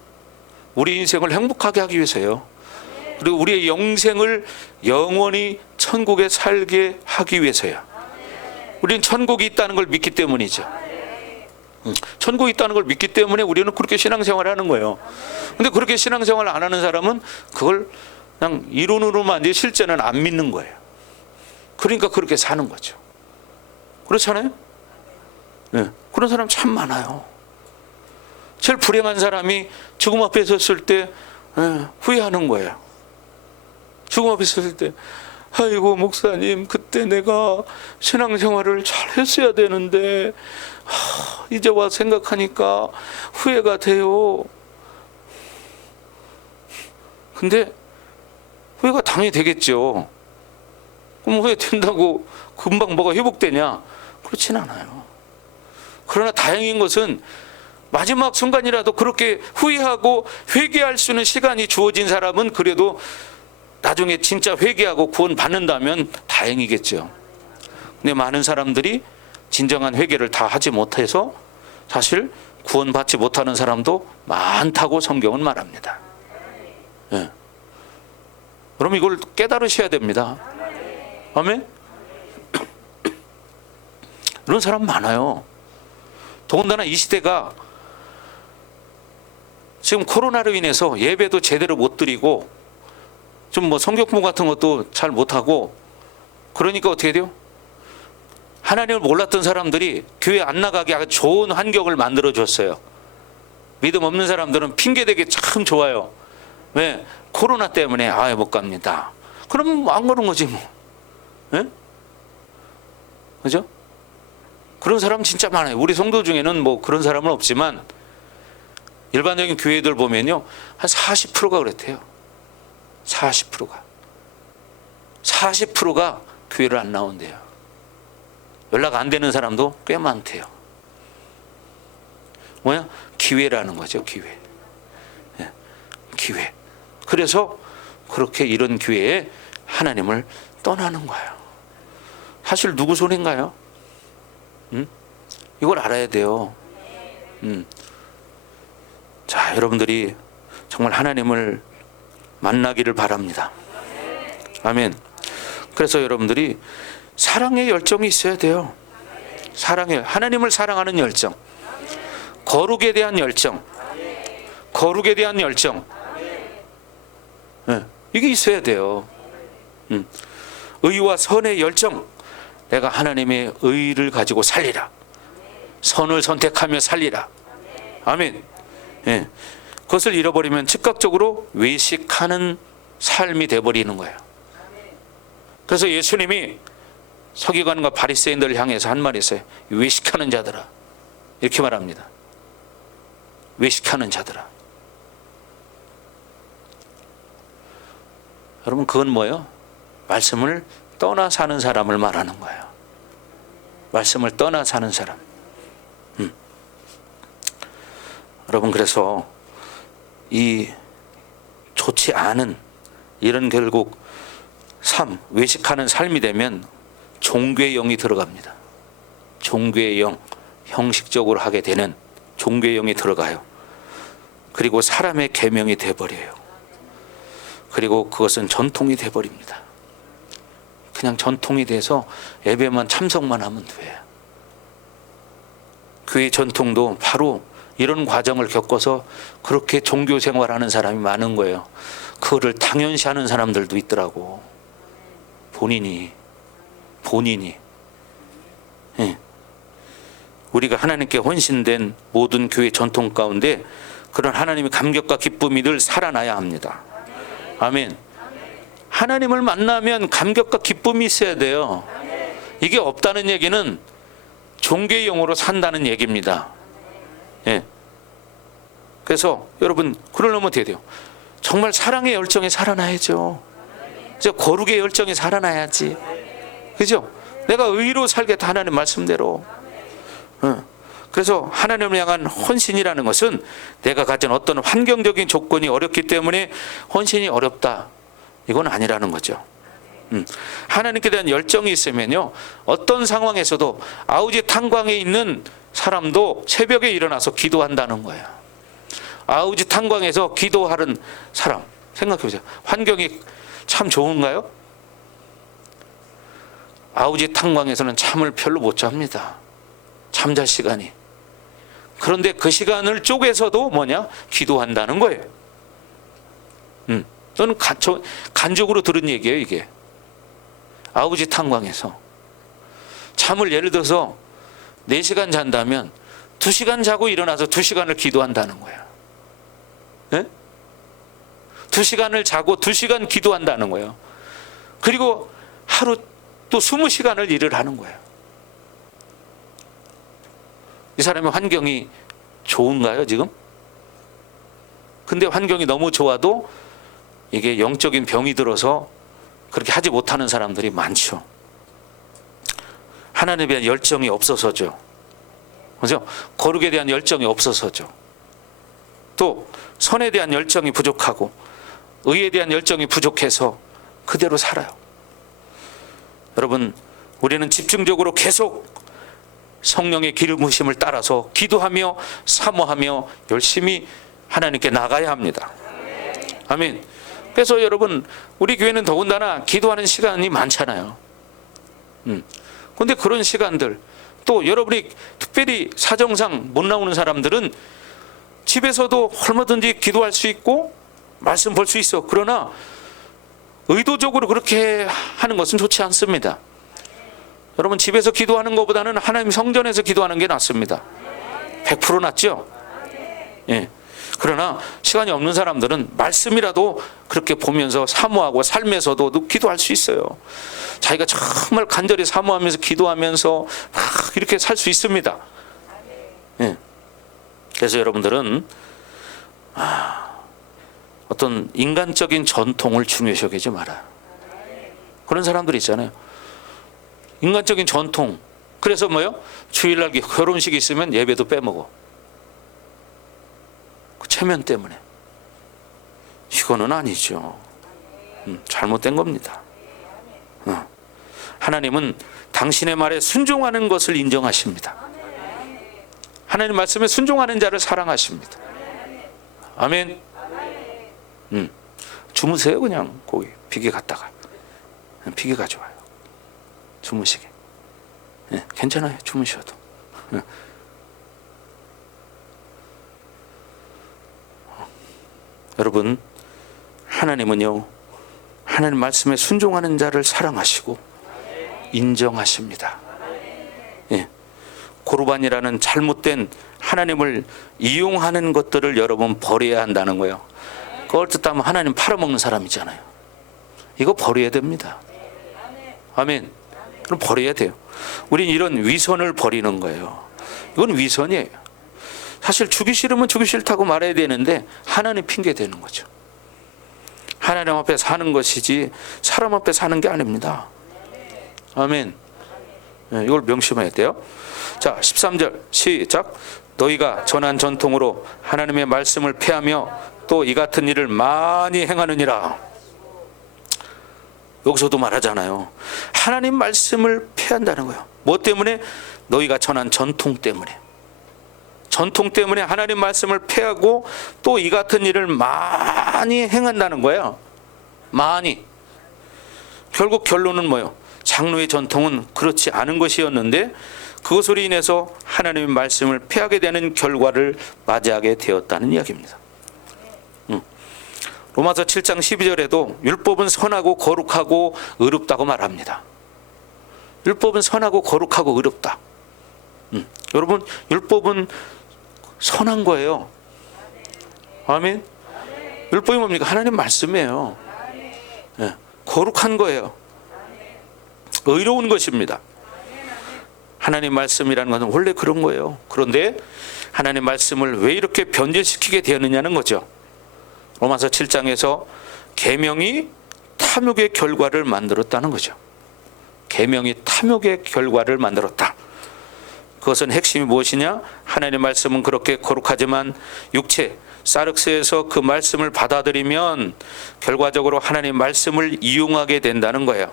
우리 인생을 행복하게 하기 위해서예요. 그리고 우리의 영생을 영원히 천국에 살게 하기 위해서야. 우리는 천국이 있다는 걸 믿기 때문이죠. 천국이 있다는 걸 믿기 때문에 우리는 그렇게 신앙생활을 하는 거예요. 근데 그렇게 신앙생활을 안 하는 사람은 그걸 그냥 이론으로만 이제 실제는 안 믿는 거예요. 그러니까 그렇게 사는 거죠. 그렇잖아요? 네. 그런 사람 참 많아요. 제일 불행한 사람이 죽음 앞에 섰을 때 후회하는 거예요. 죽음 앞에 섰을 때, 아이고 목사님, 그때 내가 신앙생활을 잘 했어야 되는데 이제 와 생각하니까 후회가 돼요. 근데 후회가 당연히 되겠죠. 그럼 후회 된다고 금방 뭐가 회복되냐? 그렇진 않아요. 그러나 다행인 것은 마지막 순간이라도 그렇게 후회하고 회개할 수 있는 시간이 주어진 사람은 그래도 나중에 진짜 회개하고 구원 받는다면 다행이겠죠. 근데 많은 사람들이 진정한 회개를 다 하지 못해서 사실 구원받지 못하는 사람도 많다고 성경은 말합니다. 예. 그럼 이걸 깨달으셔야 됩니다. 아멘? 이런 사람 많아요. 더군다나 이 시대가 지금 코로나로 인해서 예배도 제대로 못 드리고 좀 뭐 성경 공부 같은 것도 잘 못하고 그러니까 어떻게 돼요? 하나님을 몰랐던 사람들이 교회 안 나가게 아주 좋은 환경을 만들어 줬어요. 믿음 없는 사람들은 핑계대기 참 좋아요. 왜? 코로나 때문에 못 갑니다. 그럼 안 가는 거지 뭐. 예? 그죠? 그런 사람 진짜 많아요. 우리 성도 중에는 뭐 그런 사람은 없지만 일반적인 교회들 보면요, 한 40%가 그렇대요. 40%가 교회를 안 나온대요. 연락 안 되는 사람도 꽤 많대요. 뭐야? 기회라는 거죠, 기회. 예, 기회. 그래서 그렇게 이런 기회에 하나님을 떠나는 거예요. 사실 누구 손인가요? 이걸 알아야 돼요. 자, 여러분들이 정말 하나님을 만나기를 바랍니다. 아멘. 그래서 여러분들이 사랑의 열정이 있어야 돼요. 하나님을 사랑하는 열정, 거룩에 대한 열정, 네, 이게 있어야 돼요. 의와 선의 열정, 내가 하나님의 의를 가지고 살리라, 선을 선택하며 살리라. 아멘. 네, 그것을 잃어버리면 즉각적으로 외식하는 삶이 돼버리는 거예요. 그래서 예수님이 서기관과 바리새인들을 향해서 한 말이 있어요. 외식하는 자들아, 이렇게 말합니다. 외식하는 자들아. 여러분, 그건 뭐예요? 말씀을 떠나 사는 사람을 말하는 거예요. 말씀을 떠나 사는 사람. 여러분, 그래서 이 좋지 않은 이런 결국 외식하는 삶이 되면 종교의 영이 들어갑니다. 종교의 영, 형식적으로 하게 되는 종교의 영이 들어가요. 그리고 사람의 계명이 돼버려요. 그리고 그것은 전통이 돼버립니다. 그냥 전통이 돼서 예배만 참석만 하면 돼요. 교회 전통도 바로 이런 과정을 겪어서 그렇게 종교 생활하는 사람이 많은 거예요. 그거를 당연시하는 사람들도 있더라고. 본인이. 예. 우리가 하나님께 헌신된 모든 교회 전통 가운데 그런 하나님의 감격과 기쁨이 늘 살아나야 합니다. 아멘. 하나님을 만나면 감격과 기쁨이 있어야 돼요. 이게 없다는 얘기는 종교의 영으로 산다는 얘기입니다. 예. 그래서 여러분, 그러려면 어떻게 돼요? 정말 사랑의 열정이 살아나야죠. 이제 거룩의 열정이 살아나야지. 그죠? 내가 의로 살겠다, 하나님 말씀대로. 그래서 하나님을 향한 헌신이라는 것은 내가 가진 어떤 환경적인 조건이 어렵기 때문에 헌신이 어렵다, 이건 아니라는 거죠. 하나님께 대한 열정이 있으면요, 어떤 상황에서도 아우지 탄광에 있는 사람도 새벽에 일어나서 기도한다는 거예요. 아우지 탄광에서 기도하는 사람 생각해 보세요. 환경이 참 좋은가요? 아우지 탄광에서는 잠을 별로 못 잡니다. 잠잘 시간이. 그런데 그 시간을 쪼개서도 기도한다는 거예요. 저는 간적으로 들은 얘기예요, 이게. 아우지 탄광에서 잠을 예를 들어서 4시간 잔다면 2시간 자고 일어나서 2시간을 기도한다는 거예요. 네? 2시간을 자고 2시간 기도한다는 거예요. 그리고 하루 또 20시간을 일을 하는 거예요. 이 사람의 환경이 좋은가요, 지금? 근데 환경이 너무 좋아도 이게 영적인 병이 들어서 그렇게 하지 못하는 사람들이 많죠. 하나님에 대한 열정이 없어서죠. 그죠? 거룩에 대한 열정이 없어서죠. 또 선에 대한 열정이 부족하고 의에 대한 열정이 부족해서 그대로 살아요. 여러분, 우리는 집중적으로 계속 성령의 기름부심을 따라서 기도하며 사모하며 열심히 하나님께 나가야 합니다. 아멘. 그래서 여러분, 우리 교회는 더군다나 기도하는 시간이 많잖아요. 그런데 그런 시간들, 또 여러분이 특별히 사정상 못 나오는 사람들은 집에서도 얼마든지 기도할 수 있고 말씀 볼 수 있어. 그러나 의도적으로 그렇게 하는 것은 좋지 않습니다. 여러분, 집에서 기도하는 것보다는 하나님 성전에서 기도하는 게 낫습니다. 100% 낫죠? 예. 그러나 시간이 없는 사람들은 말씀이라도 그렇게 보면서 사모하고 삶에서도 기도할 수 있어요. 자기가 정말 간절히 사모하면서 기도하면서 막 이렇게 살 수 있습니다. 예. 그래서 여러분들은 어떤 인간적인 전통을 중요시 여기지 말아요. 그런 사람들 있잖아요. 인간적인 전통. 그래서 뭐요? 주일날 결혼식이 있으면 예배도 빼먹어. 그 체면 때문에. 이거는 아니죠. 잘못된 겁니다. 하나님은 당신의 말에 순종하는 것을 인정하십니다. 하나님 말씀에 순종하는 자를 사랑하십니다. 아멘. 주무세요. 그냥 거기 비계 갔다가 비계 가져와요. 주무시게. 예, 괜찮아요. 주무셔도. 여러분, 하나님은요, 하나님 말씀에 순종하는 자를 사랑하시고 인정하십니다. 예, 고르반이라는 잘못된 하나님을 이용하는 것들을 여러분 버려야 한다는 거예요. 그걸 뜻하면 하나님 팔아먹는 사람이잖아요. 이거 버려야 됩니다. 아멘. 그럼 버려야 돼요. 우린 이런 위선을 버리는 거예요. 이건 위선이에요. 사실 주기 싫으면 주기 싫다고 말해야 되는데 하나님 핑계 대는 거죠. 하나님 앞에 사는 것이지 사람 앞에 사는 게 아닙니다. 아멘. 네, 이걸 명심해야 돼요. 자, 13절 시작. 너희가 전한 전통으로 하나님의 말씀을 폐하며 또 이 같은 일을 많이 행하느니라. 여기서도 말하잖아요. 하나님 말씀을 폐한다는 거예요. 뭐 때문에? 너희가 전한 전통 때문에. 전통 때문에 하나님 말씀을 폐하고 또 이 같은 일을 많이 행한다는 거예요. 많이. 결국 결론은 뭐예요? 장로의 전통은 그렇지 않은 것이었는데 그것으로 인해서 하나님의 말씀을 폐하게 되는 결과를 맞이하게 되었다는 이야기입니다. 로마서 7장 12절에도 율법은 선하고 거룩하고 의롭다고 말합니다. 율법은 선하고 거룩하고 의롭다. 여러분, 율법은 선한 거예요. 아멘. 율법이 뭡니까? 하나님 말씀이에요. 네. 거룩한 거예요. 의로운 것입니다. 하나님 말씀이라는 것은 원래 그런 거예요. 그런데 하나님 말씀을 왜 이렇게 변질시키게 되었느냐는 거죠. 로마서 7장에서 계명이 탐욕의 결과를 만들었다는 거죠. 계명이 탐욕의 결과를 만들었다. 그것은 핵심이 무엇이냐? 하나님의 말씀은 그렇게 거룩하지만 육체, 사륵스에서 그 말씀을 받아들이면 결과적으로 하나님 말씀을 이용하게 된다는 거예요.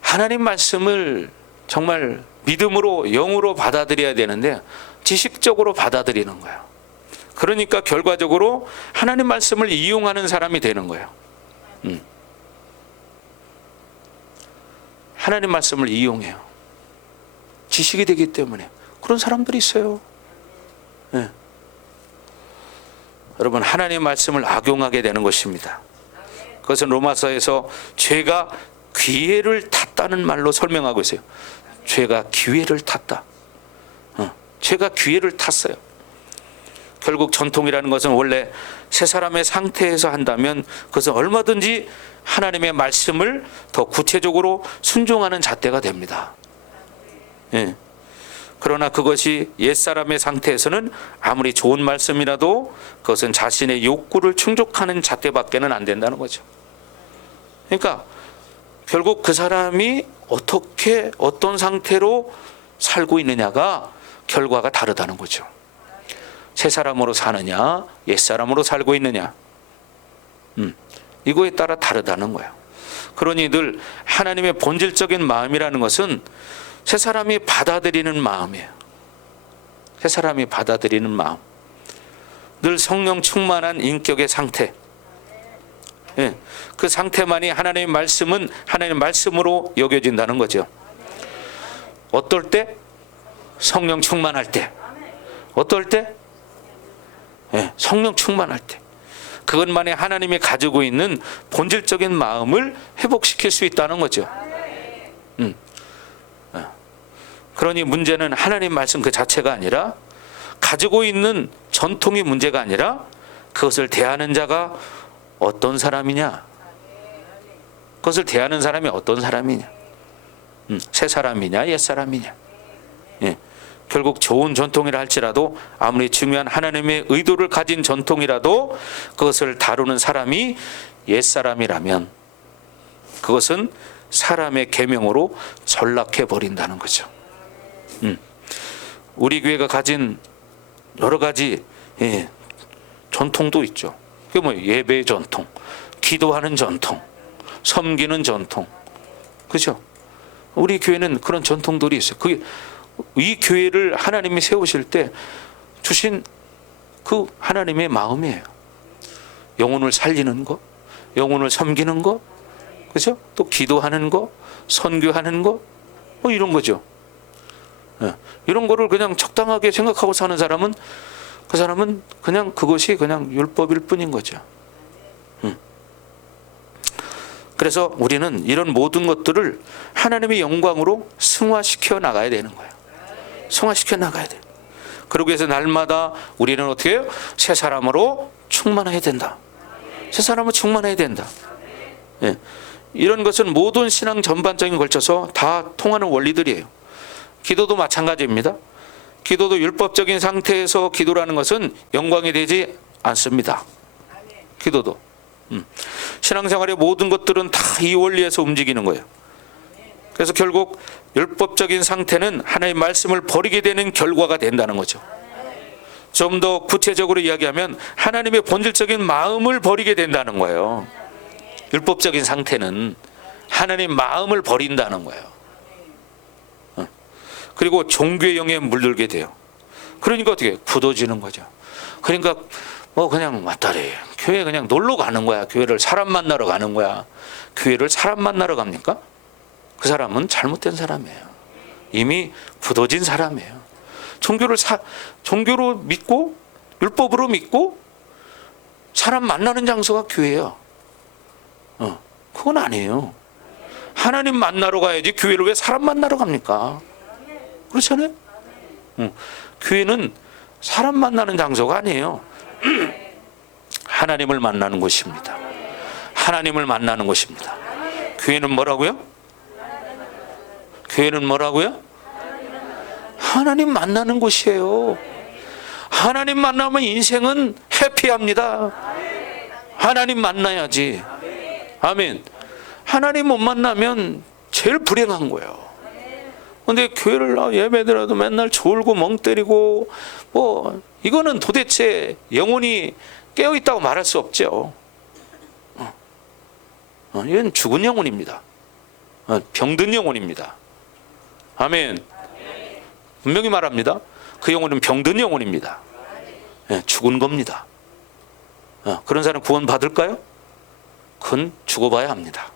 하나님 말씀을 정말 믿음으로 영으로 받아들여야 되는데 지식적으로 받아들이는 거예요. 그러니까 결과적으로 하나님 말씀을 이용하는 사람이 되는 거예요. 하나님 말씀을 이용해요. 지식이 되기 때문에. 그런 사람들이 있어요. 네. 여러분, 하나님 말씀을 악용하게 되는 것입니다. 그것은 로마서에서 죄가 기회를 탔다는 말로 설명하고 있어요. 죄가 기회를 탔다. 죄가 기회를 탔어요. 결국 전통이라는 것은 원래 새 사람의 상태에서 한다면 그것은 얼마든지 하나님의 말씀을 더 구체적으로 순종하는 잣대가 됩니다. 예. 그러나 그것이 옛사람의 상태에서는 아무리 좋은 말씀이라도 그것은 자신의 욕구를 충족하는 잣대밖에는 안 된다는 거죠. 그러니까 결국 그 사람이 어떻게 어떤 상태로 살고 있느냐가 결과가 다르다는 거죠. 새 사람으로 사느냐, 옛 사람으로 살고 있느냐, 이거에 따라 다르다는 거예요. 그러니 늘 하나님의 본질적인 마음이라는 것은 새 사람이 받아들이는 마음이에요. 새 사람이 받아들이는 마음, 늘 성령 충만한 인격의 상태, 예, 그 상태만이 하나님의 말씀은 하나님의 말씀으로 여겨진다는 거죠. 어떨 때? 성령 충만할 때. 어떨 때? 예, 성령 충만할 때. 그것만이 하나님이 가지고 있는 본질적인 마음을 회복시킬 수 있다는 거죠. 그러니 문제는 하나님 말씀 그 자체가 아니라 가지고 있는 전통이 문제가 아니라 그것을 대하는 자가 어떤 사람이냐, 그것을 대하는 사람이 어떤 사람이냐, 새 사람이냐 옛 사람이냐. 예. 결국 좋은 전통이라 할지라도 아무리 중요한 하나님의 의도를 가진 전통이라도 그것을 다루는 사람이 옛 사람이라면 그것은 사람의 계명으로 전락해 버린다는 거죠. 우리 교회가 가진 여러 가지 전통도 있죠. 그게 뭐 예배 전통, 기도하는 전통, 섬기는 전통, 그죠? 우리 교회는 그런 전통들이 있어요. 그게 이 교회를 하나님이 세우실 때 주신 그 하나님의 마음이에요. 영혼을 살리는 거, 영혼을 섬기는 거, 그죠? 또 기도하는 거, 선교하는 거, 뭐 이런 거죠. 이런 거를 그냥 적당하게 생각하고 사는 사람은 그 사람은 그냥 그것이 그냥 율법일 뿐인 거죠. 그래서 우리는 이런 모든 것들을 하나님의 영광으로 승화시켜 나가야 되는 거예요. 승화시켜 나가야 돼요. 그러기 위해서 날마다 우리는 어떻게 해요? 새 사람으로 충만해야 된다. 새 사람으로 충만해야 된다. 예. 이런 것은 모든 신앙 전반적인 걸쳐서 다 통하는 원리들이에요. 기도도 마찬가지입니다. 기도도 율법적인 상태에서 기도라는 것은 영광이 되지 않습니다. 기도도. 신앙생활의 모든 것들은 다 이 원리에서 움직이는 거예요. 그래서 결국 율법적인 상태는 하나님의 말씀을 버리게 되는 결과가 된다는 거죠. 좀 더 구체적으로 이야기하면 하나님의 본질적인 마음을 버리게 된다는 거예요. 율법적인 상태는 하나님 마음을 버린다는 거예요. 그리고 종교의 영에 물들게 돼요. 그러니까 어떻게 굳어지는 거죠. 그러니까 뭐 그냥 왔다리 교회 그냥 놀러 가는 거야. 교회를 사람 만나러 가는 거야. 교회를 사람 만나러 갑니까? 그 사람은 잘못된 사람이에요. 이미 굳어진 사람이에요. 종교로 믿고 율법으로 믿고 사람 만나는 장소가 교회예요. 그건 아니에요. 하나님 만나러 가야지 교회를 왜 사람 만나러 갑니까? 그렇잖아요. 교회는 사람 만나는 장소가 아니에요. 하나님을 만나는 곳입니다. 하나님을 만나는 곳입니다. 교회는 뭐라고요? 교회는 뭐라고요? 하나님 만나는 곳이에요. 하나님 만나면 인생은 해피합니다. 하나님 만나야지. 아멘. 하나님 못 만나면 제일 불행한 거예요. 근데 교회를 예배드려도 맨날 졸고 멍 때리고 뭐 이거는 도대체 영혼이 깨어있다고 말할 수 없죠. 이건 죽은 영혼입니다. 병든 영혼입니다. 아멘. 분명히 말합니다. 그 영혼은 병든 영혼입니다. 죽은 겁니다. 그런 사람 구원 받을까요? 그건 죽어봐야 합니다.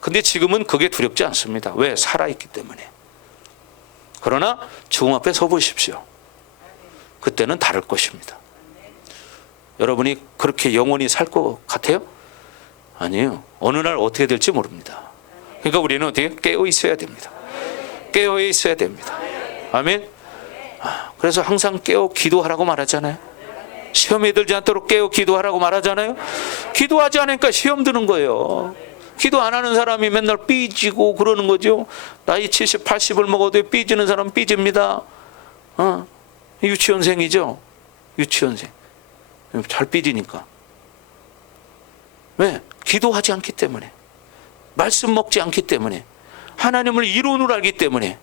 근데 지금은 그게 두렵지 않습니다. 왜? 살아있기 때문에. 그러나 죽음 앞에 서 보십시오. 그때는 다를 것입니다. 여러분이 그렇게 영원히 살 것 같아요? 아니에요. 어느 날 어떻게 될지 모릅니다. 그러니까 우리는 어떻게 깨어 있어야 됩니다. 깨어 있어야 됩니다. 아멘. 그래서 항상 깨어 기도하라고 말하잖아요. 시험에 들지 않도록 깨어 기도하라고 말하잖아요. 기도하지 않으니까 시험 드는 거예요. 기도 안 하는 사람이 맨날 삐지고 그러는 거죠. 나이 70, 80을 먹어도 삐지는 사람 삐집니다. 유치원생이죠. 유치원생. 잘 삐지니까. 왜? 기도하지 않기 때문에. 말씀 먹지 않기 때문에. 하나님을 이론으로 알기 때문에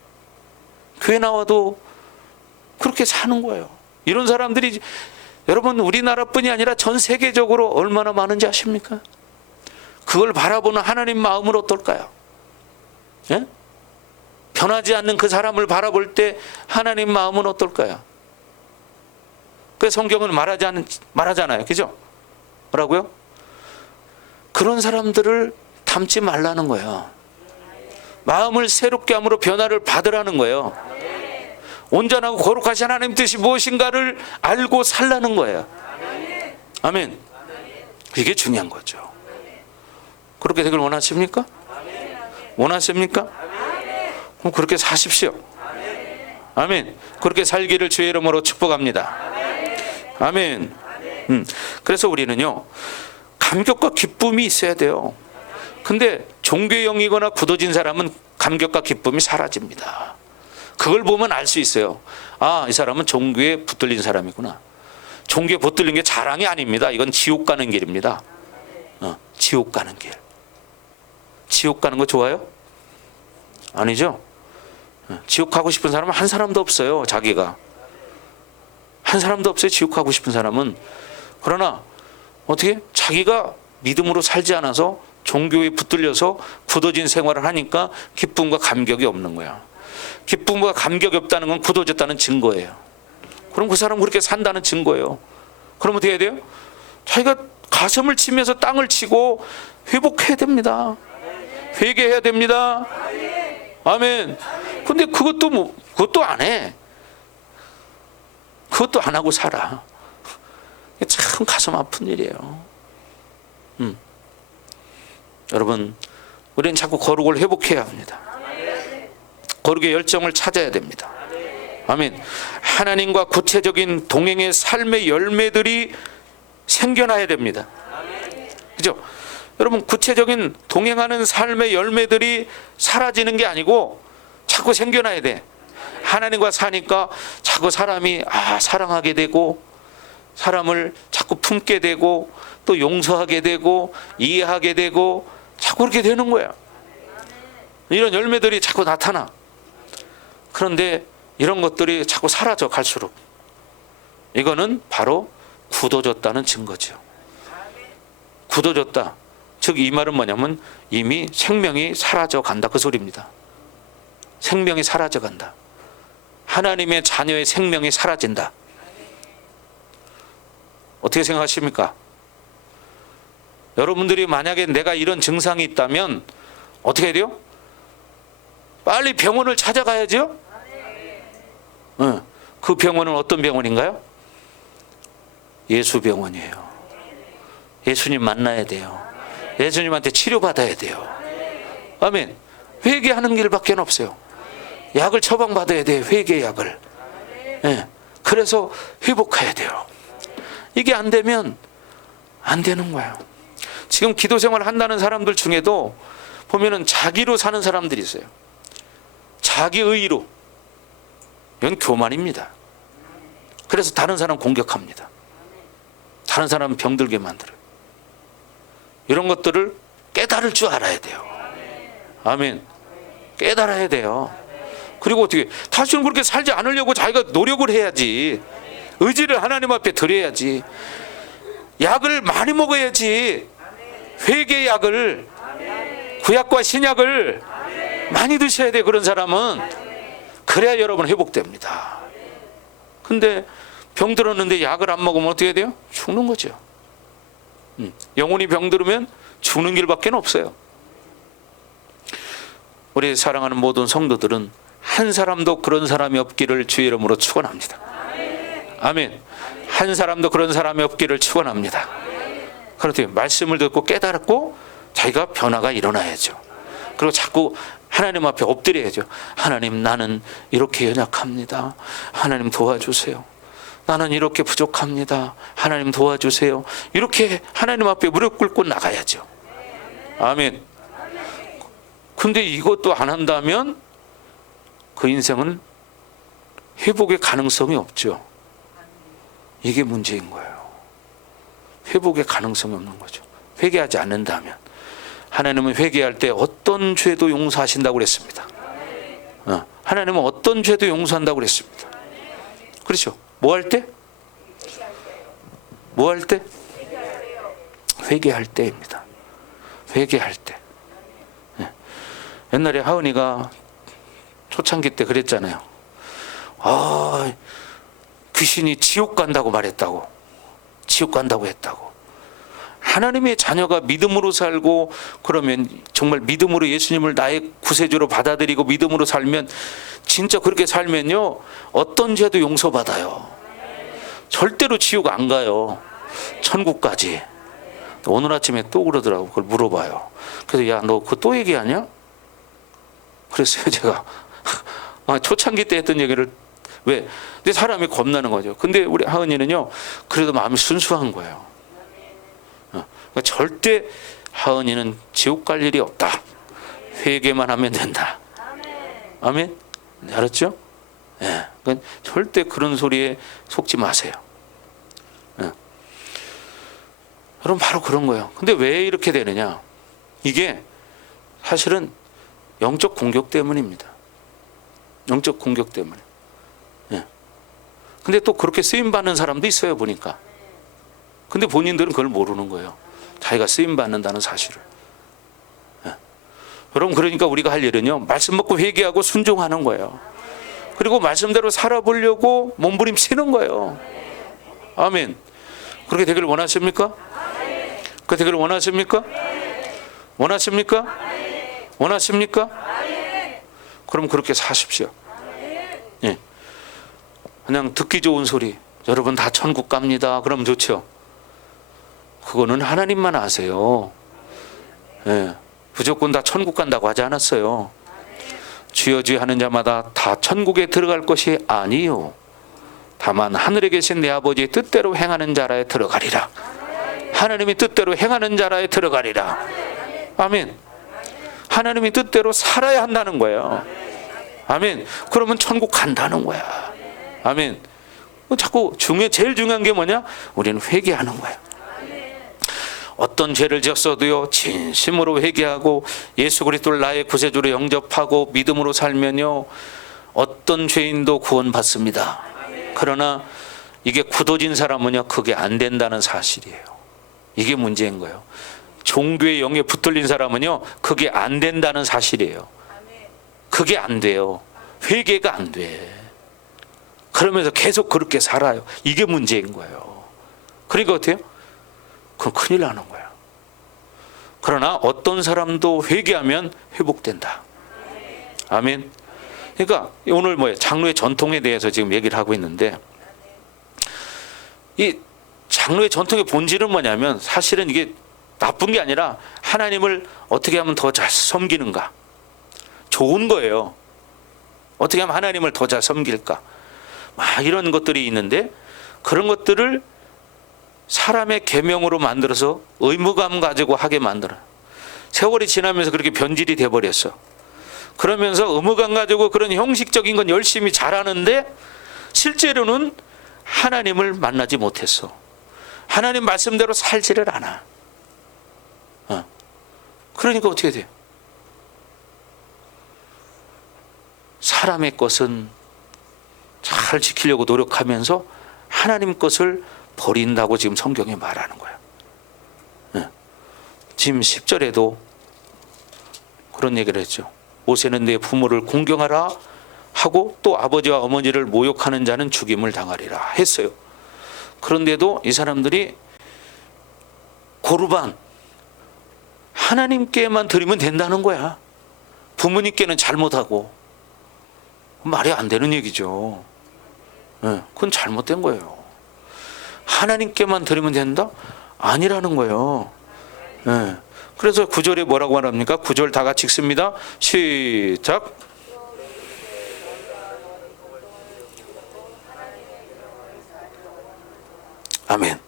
교회 나와도 그렇게 사는 거예요. 이런 사람들이 여러분 우리나라뿐이 아니라 전 세계적으로 얼마나 많은지 아십니까? 그걸 바라보는 하나님 마음은 어떨까요? 예? 변하지 않는 그 사람을 바라볼 때 하나님 마음은 어떨까요? 그 성경은 말하잖아요. 그죠? 뭐라고요? 그런 사람들을 닮지 말라는 거예요. 마음을 새롭게 함으로 변화를 받으라는 거예요. 온전하고 거룩하신 하나님 뜻이 무엇인가를 알고 살라는 거예요. 아멘. 이게 중요한 거죠. 그렇게 되길 원하십니까? 원하십니까? 그럼 그렇게 사십시오. 아멘. 그렇게 살기를 주의 이름으로 축복합니다. 아멘. 그래서 우리는요, 감격과 기쁨이 있어야 돼요. 근데 종교형이거나 굳어진 사람은 감격과 기쁨이 사라집니다. 그걸 보면 알 수 있어요. 아, 이 사람은 종교에 붙들린 사람이구나. 종교에 붙들린 게 자랑이 아닙니다. 이건 지옥 가는 길입니다. 지옥 가는 길. 지옥 가는 거 좋아요? 아니죠? 지옥 가고 싶은 사람은 한 사람도 없어요. 자기가 한 사람도 없어요. 지옥 가고 싶은 사람은. 그러나 어떻게 자기가 믿음으로 살지 않아서 종교에 붙들려서 굳어진 생활을 하니까 기쁨과 감격이 없는 거야. 기쁨과 감격이 없다는 건 굳어졌다는 증거예요. 그럼 그 사람은 그렇게 산다는 증거예요. 그럼 어떻게 해야 돼요? 자기가 가슴을 치면서 땅을 치고 회복해야 됩니다. 회개해야 됩니다. 아멘. 근데 그것도 안 해. 그것도 안 하고 살아. 참 가슴 아픈 일이에요. 여러분, 우리는 자꾸 거룩을 회복해야 합니다. 거룩의 열정을 찾아야 됩니다. 아멘. 하나님과 구체적인 동행의 삶의 열매들이 생겨나야 됩니다. 그죠? 여러분, 구체적인 동행하는 삶의 열매들이 사라지는 게 아니고 자꾸 생겨나야 돼. 하나님과 사니까 자꾸 사람이 사랑하게 되고, 사람을 자꾸 품게 되고, 또 용서하게 되고, 이해하게 되고, 자꾸 그렇게 되는 거야. 이런 열매들이 자꾸 나타나. 그런데 이런 것들이 자꾸 사라져 갈수록 이거는 바로 굳어졌다는 증거죠. 굳어졌다. 즉 이 말은 뭐냐면 이미 생명이 사라져 간다, 그 소리입니다. 생명이 사라져 간다. 하나님의 자녀의 생명이 사라진다. 어떻게 생각하십니까? 여러분들이 만약에 내가 이런 증상이 있다면 어떻게 해야 돼요? 빨리 병원을 찾아가야죠. 그 병원은 어떤 병원인가요? 예수병원이에요. 예수님 만나야 돼요. 예수님한테 치료받아야 돼요. 아멘. 회개하는 길밖에 없어요. 약을 처방받아야 돼요. 회개약을. 그래서 회복해야 돼요. 이게 안 되면 안 되는 거예요. 지금 기도 생활을 한다는 사람들 중에도 보면은 자기로 사는 사람들이 있어요. 자기의로. 이건 교만입니다. 그래서 다른 사람 공격합니다. 다른 사람 병들게 만들어요. 이런 것들을 깨달을 줄 알아야 돼요. 아멘. 깨달아야 돼요. 그리고 어떻게 다시는 그렇게 살지 않으려고 자기가 노력을 해야지. 의지를 하나님 앞에 드려야지. 약을 많이 먹어야지. 회개약을, 구약과 신약을 많이 드셔야 돼요. 그런 사람은. 그래야 여러분 회복됩니다. 근데 병 들었는데 약을 안 먹으면 어떻게 돼요? 죽는 거죠. 영혼이 병 들으면 죽는 길밖에 없어요. 우리 사랑하는 모든 성도들은 한 사람도 그런 사람이 없기를 주의 이름으로 축원합니다. 아멘. 한 사람도 그런 사람이 없기를 축원합니다. 그렇게 말씀을 듣고 깨달았고 자기가 변화가 일어나야죠. 그리고 자꾸 하나님 앞에 엎드려야죠. 하나님, 나는 이렇게 연약합니다. 하나님 도와주세요. 나는 이렇게 부족합니다. 하나님 도와주세요. 이렇게 하나님 앞에 무릎 꿇고 나가야죠. 아멘. 근데 이것도 안 한다면 그 인생은 회복의 가능성이 없죠. 이게 문제인 거예요. 회복의 가능성이 없는 거죠. 회개하지 않는다면. 하나님은 회개할 때 어떤 죄도 용서하신다고 그랬습니다. 하나님은 어떤 죄도 용서한다고 그랬습니다. 그렇죠? 뭐 할 때? 뭐 할 때? 회개할 때입니다. 회개할 때. 옛날에 하은이가 초창기 때 그랬잖아요. 귀신이 지옥 간다고 말했다고. 지옥 간다고 했다고. 하나님의 자녀가 믿음으로 살고, 그러면 정말 믿음으로 예수님을 나의 구세주로 받아들이고 믿음으로 살면, 진짜 그렇게 살면요, 어떤 죄도 용서받아요. 절대로 지옥 안 가요. 천국까지. 오늘 아침에 또 그러더라고. 그걸 물어봐요. 그래서 야, 너 그거 또 얘기하냐? 그랬어요, 제가. 초창기 때 했던 얘기를. 왜? 근데 사람이 겁나는 거죠. 근데 우리 하은이는요, 그래도 마음이 순수한 거예요. 그러니까 절대 하은이는 지옥 갈 일이 없다. 회개만 하면 된다. 아멘? 알았죠? 예. 그러니까 절대 그런 소리에 속지 마세요. 예. 여러분, 바로 그런 거예요. 근데 왜 이렇게 되느냐? 이게 사실은 영적 공격 때문입니다. 영적 공격 때문에. 예. 근데 또 그렇게 쓰임받는 사람도 있어요, 보니까. 근데 본인들은 그걸 모르는 거예요. 자기가 쓰임받는다는 사실을. 예. 여러분, 그러니까 우리가 할 일은요, 말씀 먹고 회개하고 순종하는 거예요. 그리고 말씀대로 살아보려고 몸부림치는 거예요. 아멘. 그렇게 되기를 원하십니까? 그렇게 되기를 원하십니까? 원하십니까? 원하십니까? 그럼 그렇게 사십시오. 예. 그냥 듣기 좋은 소리, 여러분 다 천국 갑니다, 그럼 좋죠. 그거는 하나님만 아세요. 예. 무조건 다 천국 간다고 하지 않았어요. 주여 주여 하는 자마다 다 천국에 들어갈 것이 아니요, 다만 하늘에 계신 내 아버지의 뜻대로 행하는 자라에 들어가리라. 하나님이 뜻대로 행하는 자라에 들어가리라. 아멘. 하나님이 뜻대로 살아야 한다는 거예요. 아멘. 그러면 천국 간다는 거야. 아멘. 자꾸 제일 중요한 게 뭐냐? 우리는 회개하는 거야. 어떤 죄를 지었어도요, 진심으로 회개하고 예수 그리스도를 나의 구세주로 영접하고 믿음으로 살면요, 어떤 죄인도 구원받습니다. 그러나 이게 굳어진 사람은요, 그게 안 된다는 사실이에요. 이게 문제인 거예요. 종교의 영에 붙들린 사람은요, 그게 안 된다는 사실이에요. 그게 안 돼요. 회개가 안 돼. 그러면서 계속 그렇게 살아요. 이게 문제인 거예요. 그러니까 어때요? 그럼 큰일 나는 거야. 그러나 어떤 사람도 회개하면 회복된다. 아멘. 그러니까 오늘 장로의 전통에 대해서 지금 얘기를 하고 있는데, 이 장로의 전통의 본질은 뭐냐면, 사실은 이게 나쁜 게 아니라 하나님을 어떻게 하면 더 잘 섬기는가, 좋은 거예요. 어떻게 하면 하나님을 더 잘 섬길까, 이런 것들이 있는데, 그런 것들을 사람의 계명으로 만들어서 의무감 가지고 하게 만들어. 세월이 지나면서 그렇게 변질이 돼버렸어. 그러면서 의무감 가지고 그런 형식적인 건 열심히 잘하는데, 실제로는 하나님을 만나지 못했어. 하나님 말씀대로 살지를 않아. 그러니까 어떻게 돼요? 사람의 것은 잘 지키려고 노력하면서 하나님 것을 버린다고 지금 성경에 말하는 거야. 지금 10절에도 그런 얘기를 했죠. 모세는 내 부모를 공경하라 하고 또 아버지와 어머니를 모욕하는 자는 죽임을 당하리라 했어요. 그런데도 이 사람들이 고르반 하나님께만 드리면 된다는 거야. 부모님께는 잘못하고. 말이 안 되는 얘기죠. 그건 잘못된 거예요. 하나님께만 드리면 된다? 아니라는 거예요. 그래서 9절에 뭐라고 말합니까? 9절 다 같이 읽습니다. 시작. 아멘.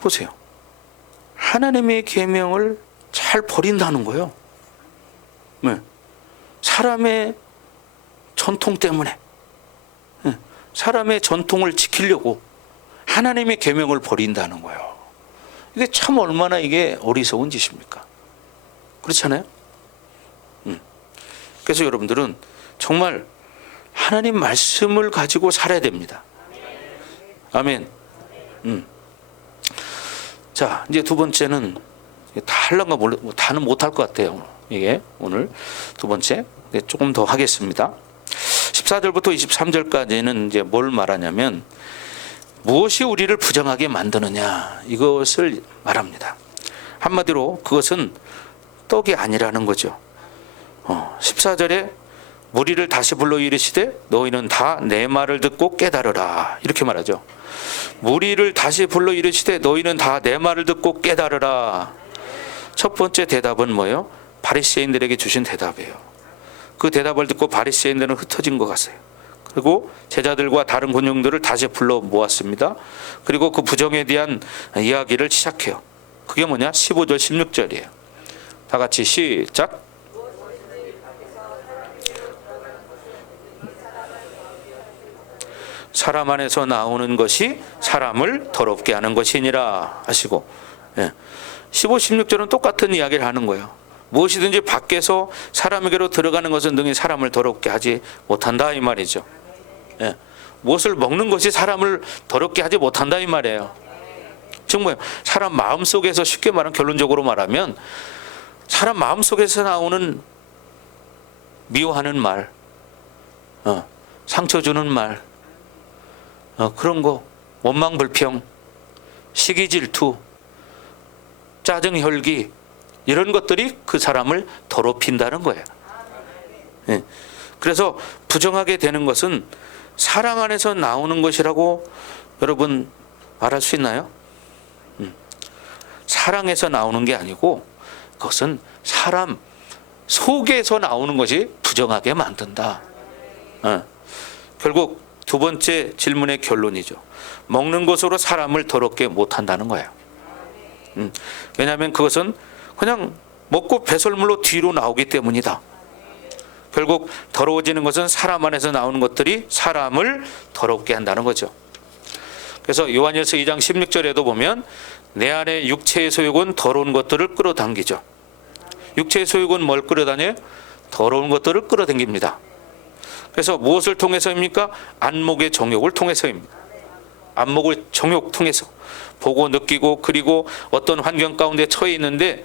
보세요. 하나님의 계명을 잘 버린다는 거예요. 사람의 전통 때문에, 사람의 전통을 지키려고 하나님의 계명을 버린다는 거예요. 이게 참 얼마나 이게 어리석은 짓입니까? 그렇잖아요. 그래서 여러분들은 정말 하나님 말씀을 가지고 살아야 됩니다. 아멘. 자, 이제 두 번째는 다 할란가 몰라, 다는 못할 것 같아요. 이게 오늘 두 번째 조금 더 하겠습니다. 14절부터 23절까지는 이제 뭘 말하냐면 무엇이 우리를 부정하게 만드느냐 이것을 말합니다. 한마디로 그것은 떡이 아니라는 거죠. 14절에 무리를 다시 불러 이르시되 너희는 다 내 말을 듣고 깨달으라 이렇게 말하죠. 무리를 다시 불러 이르시되 너희는 다 내 말을 듣고 깨달으라. 첫 번째 대답은 뭐예요? 바리새인들에게 주신 대답이에요. 그 대답을 듣고 바리새인들은 흩어진 것 같아요. 그리고 제자들과 다른 군중들을 다시 불러 모았습니다. 그리고 그 부정에 대한 이야기를 시작해요. 그게 뭐냐? 15절 16절이에요. 다 같이 시작. 사람 안에서 나오는 것이 사람을 더럽게 하는 것이니라 하시고 15, 16절은 똑같은 이야기를 하는 거예요. 무엇이든지 밖에서 사람에게로 들어가는 것은 능히 사람을 더럽게 하지 못한다 이 말이죠. 무엇을 먹는 것이 사람을 더럽게 하지 못한다 이 말이에요. 즉 뭐예요? 사람 마음속에서 쉽게 말하면 결론적으로 말하면 사람 마음속에서 나오는 미워하는 말, 상처 주는 말, 그런 거, 원망 불평, 시기 질투, 짜증 혈기 이런 것들이 그 사람을 더럽힌다는 거예요. 그래서 부정하게 되는 것은 사랑 안에서 나오는 것이라고 여러분 말할 수 있나요? 사랑에서 나오는 게 아니고 그것은 사람 속에서 나오는 것이 부정하게 만든다. 결국 두 번째 질문의 결론이죠. 먹는 것으로 사람을 더럽게 못한다는 거예요. 왜냐하면 그것은 그냥 먹고 배설물로 뒤로 나오기 때문이다. 결국 더러워지는 것은 사람 안에서 나오는 것들이 사람을 더럽게 한다는 거죠. 그래서 요한일서 2장 16절에도 보면 내 안에 육체의 소욕은 더러운 것들을 끌어당기죠. 육체의 소욕은 뭘 끌어다녀요? 더러운 것들을 끌어당깁니다. 그래서 무엇을 통해서입니까? 안목의 정욕을 통해서입니다. 안목의 정욕 통해서 보고 느끼고 그리고 어떤 환경 가운데 처해 있는데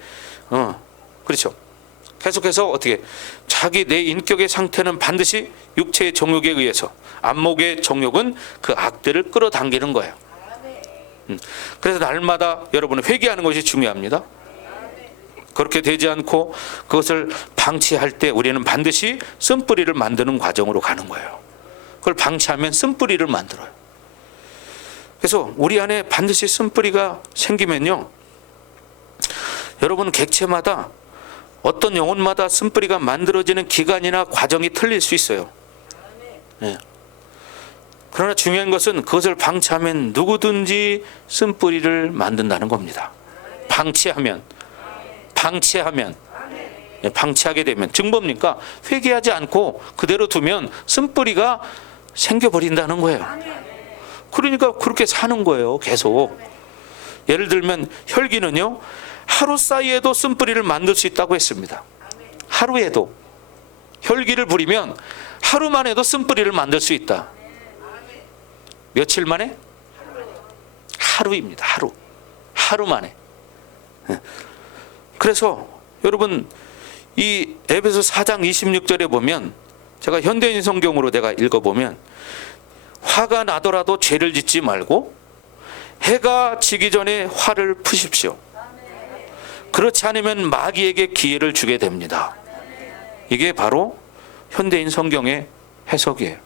그렇죠. 계속해서 어떻게 자기 내 인격의 상태는 반드시 육체의 정욕에 의해서 안목의 정욕은 그 악들을 끌어당기는 거예요. 그래서 날마다 여러분은 회개하는 것이 중요합니다. 그렇게 되지 않고 그것을 방치할 때 우리는 반드시 쓴뿌리를 만드는 과정으로 가는 거예요. 그걸 방치하면 쓴뿌리를 만들어요. 그래서 우리 안에 반드시 쓴뿌리가 생기면요, 여러분 객체마다 어떤 영혼마다 쓴뿌리가 만들어지는 기간이나 과정이 틀릴 수 있어요. 그러나 중요한 것은 그것을 방치하면 누구든지 쓴뿌리를 만든다는 겁니다. 방치하게 되면 증거입니까? 회개하지 않고 그대로 두면 쓴뿌리가 생겨버린다는 거예요. 그러니까 그렇게 사는 거예요. 계속. 예를 들면 혈기는요, 하루 사이에도 쓴뿌리를 만들 수 있다고 했습니다. 하루에도 혈기를 부리면 하루만 해도 쓴뿌리를 만들 수 있다. 며칠 만에? 하루입니다. 하루 만에. 그래서 여러분 이 에베소 4장 26절에 보면, 제가 현대인 성경으로 내가 읽어보면, 화가 나더라도 죄를 짓지 말고 해가 지기 전에 화를 푸십시오. 그렇지 않으면 마귀에게 기회를 주게 됩니다. 이게 바로 현대인 성경의 해석이에요.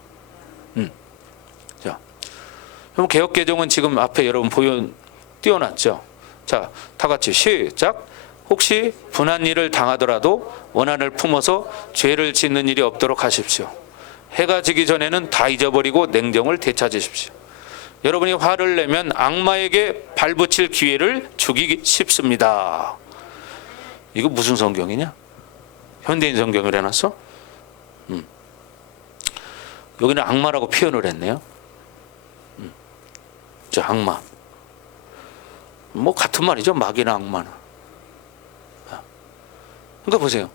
자, 그럼 개역개정은 지금 앞에 여러분 띄워놨죠. 자, 다 같이 시작. 혹시 분한 일을 당하더라도 원한을 품어서 죄를 짓는 일이 없도록 하십시오. 해가 지기 전에는 다 잊어버리고 냉정을 되찾으십시오. 여러분이 화를 내면 악마에게 발붙일 기회를 주기 쉽습니다. 이거 무슨 성경이냐? 현대인 성경을 해놨어? 여기는 악마라고 표현을 했네요. 자, 악마. 뭐 같은 말이죠. 마귀나 악마는. 그러니까 보세요.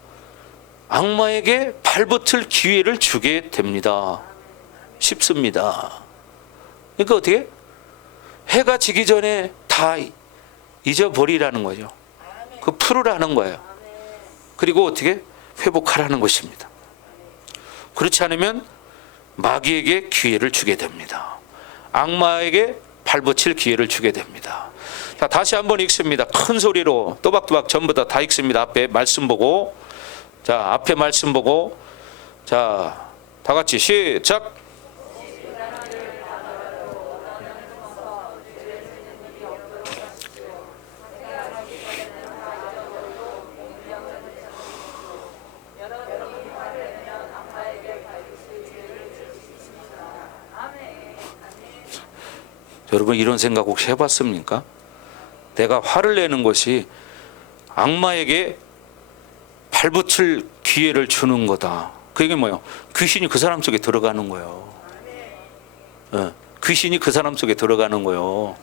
악마에게 발붙을 기회를 주게 됩니다. 쉽습니다. 그러니까 어떻게? 해가 지기 전에 다 잊어버리라는 거죠. 그 풀으라는 거예요. 그리고 어떻게? 회복하라는 것입니다. 그렇지 않으면 마귀에게 기회를 주게 됩니다. 악마에게 발붙일 기회를 주게 됩니다. 자, 다시 한번 읽습니다. 큰 소리로 또박또박 전부 다 읽습니다. 앞에 말씀 보고, 자, 앞에 말씀 보고, 자, 다 같이 시작. 여러분 이런 생각 혹시 해봤습니까? 내가 화를 내는 것이 악마에게 발붙일 기회를 주는 거다. 그게 뭐예요? 귀신이 그 사람 속에 들어가는 거예요. 귀신이 그 사람 속에 들어가는 거예요.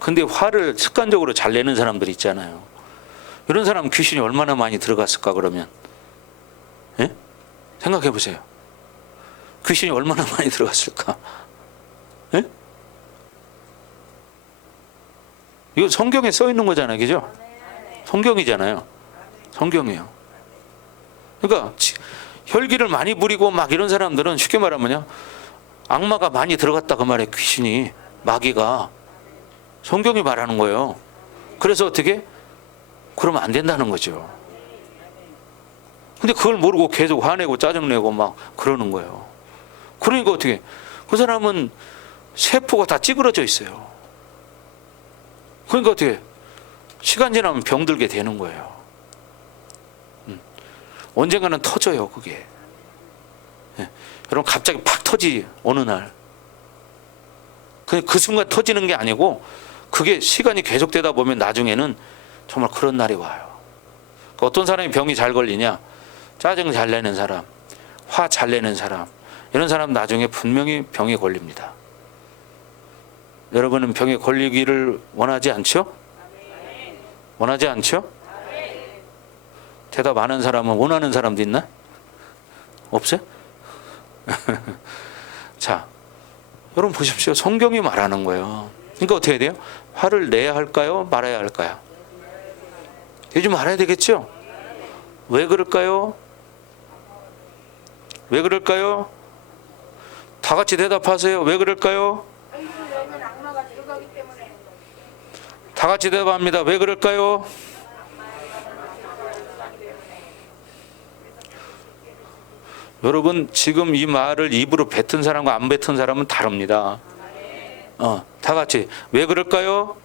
근데 화를 습관적으로 잘 내는 사람들 있잖아요. 이런 사람 귀신이 얼마나 많이 들어갔을까 그러면? 예? 생각해 보세요. 귀신이 얼마나 많이 들어갔을까? 예? 이거 성경에 써 있는 거잖아요. 그죠? 성경이잖아요. 성경이에요. 그러니까 혈기를 많이 부리고 막 이런 사람들은 쉽게 말하면요. 악마가 많이 들어갔다 그 말에 귀신이 마귀가 성경이 말하는 거예요. 그래서 어떻게? 그러면 안 된다는 거죠. 근데 그걸 모르고 계속 화내고 짜증내고 막 그러는 거예요. 그러니까 어떻게? 그 사람은 세포가 다 찌그러져 있어요. 그러니까 어떻게? 시간 지나면 병들게 되는 거예요. 언젠가는 터져요, 그게. 예. 여러분, 갑자기 팍 터지, 어느 날. 그 순간 터지는 게 아니고, 그게 시간이 계속되다 보면 나중에는 정말 그런 날이 와요. 그러니까 어떤 사람이 병이 잘 걸리냐? 짜증 잘 내는 사람, 화 잘 내는 사람, 이런 사람 나중에 분명히 병에 걸립니다. 여러분은 병에 걸리기를 원하지 않죠? 원하지 않죠? 대답 안 한 사람은 원하는 사람도 있나? 없어요? 자, 여러분 보십시오. 성경이 말하는 거예요. 그러니까 어떻게 해야 돼요? 화를 내야 할까요? 말아야 할까요? 내지 말아야 되겠죠? 왜 그럴까요? 왜 그럴까요? 다 같이 대답하세요. 왜 그럴까요? 다 같이 대답합니다. 왜 그럴까요? 여러분 지금 이 말을 입으로 뱉은 사람과 안 뱉은 사람은 다릅니다. 다 같이 왜 그럴까요?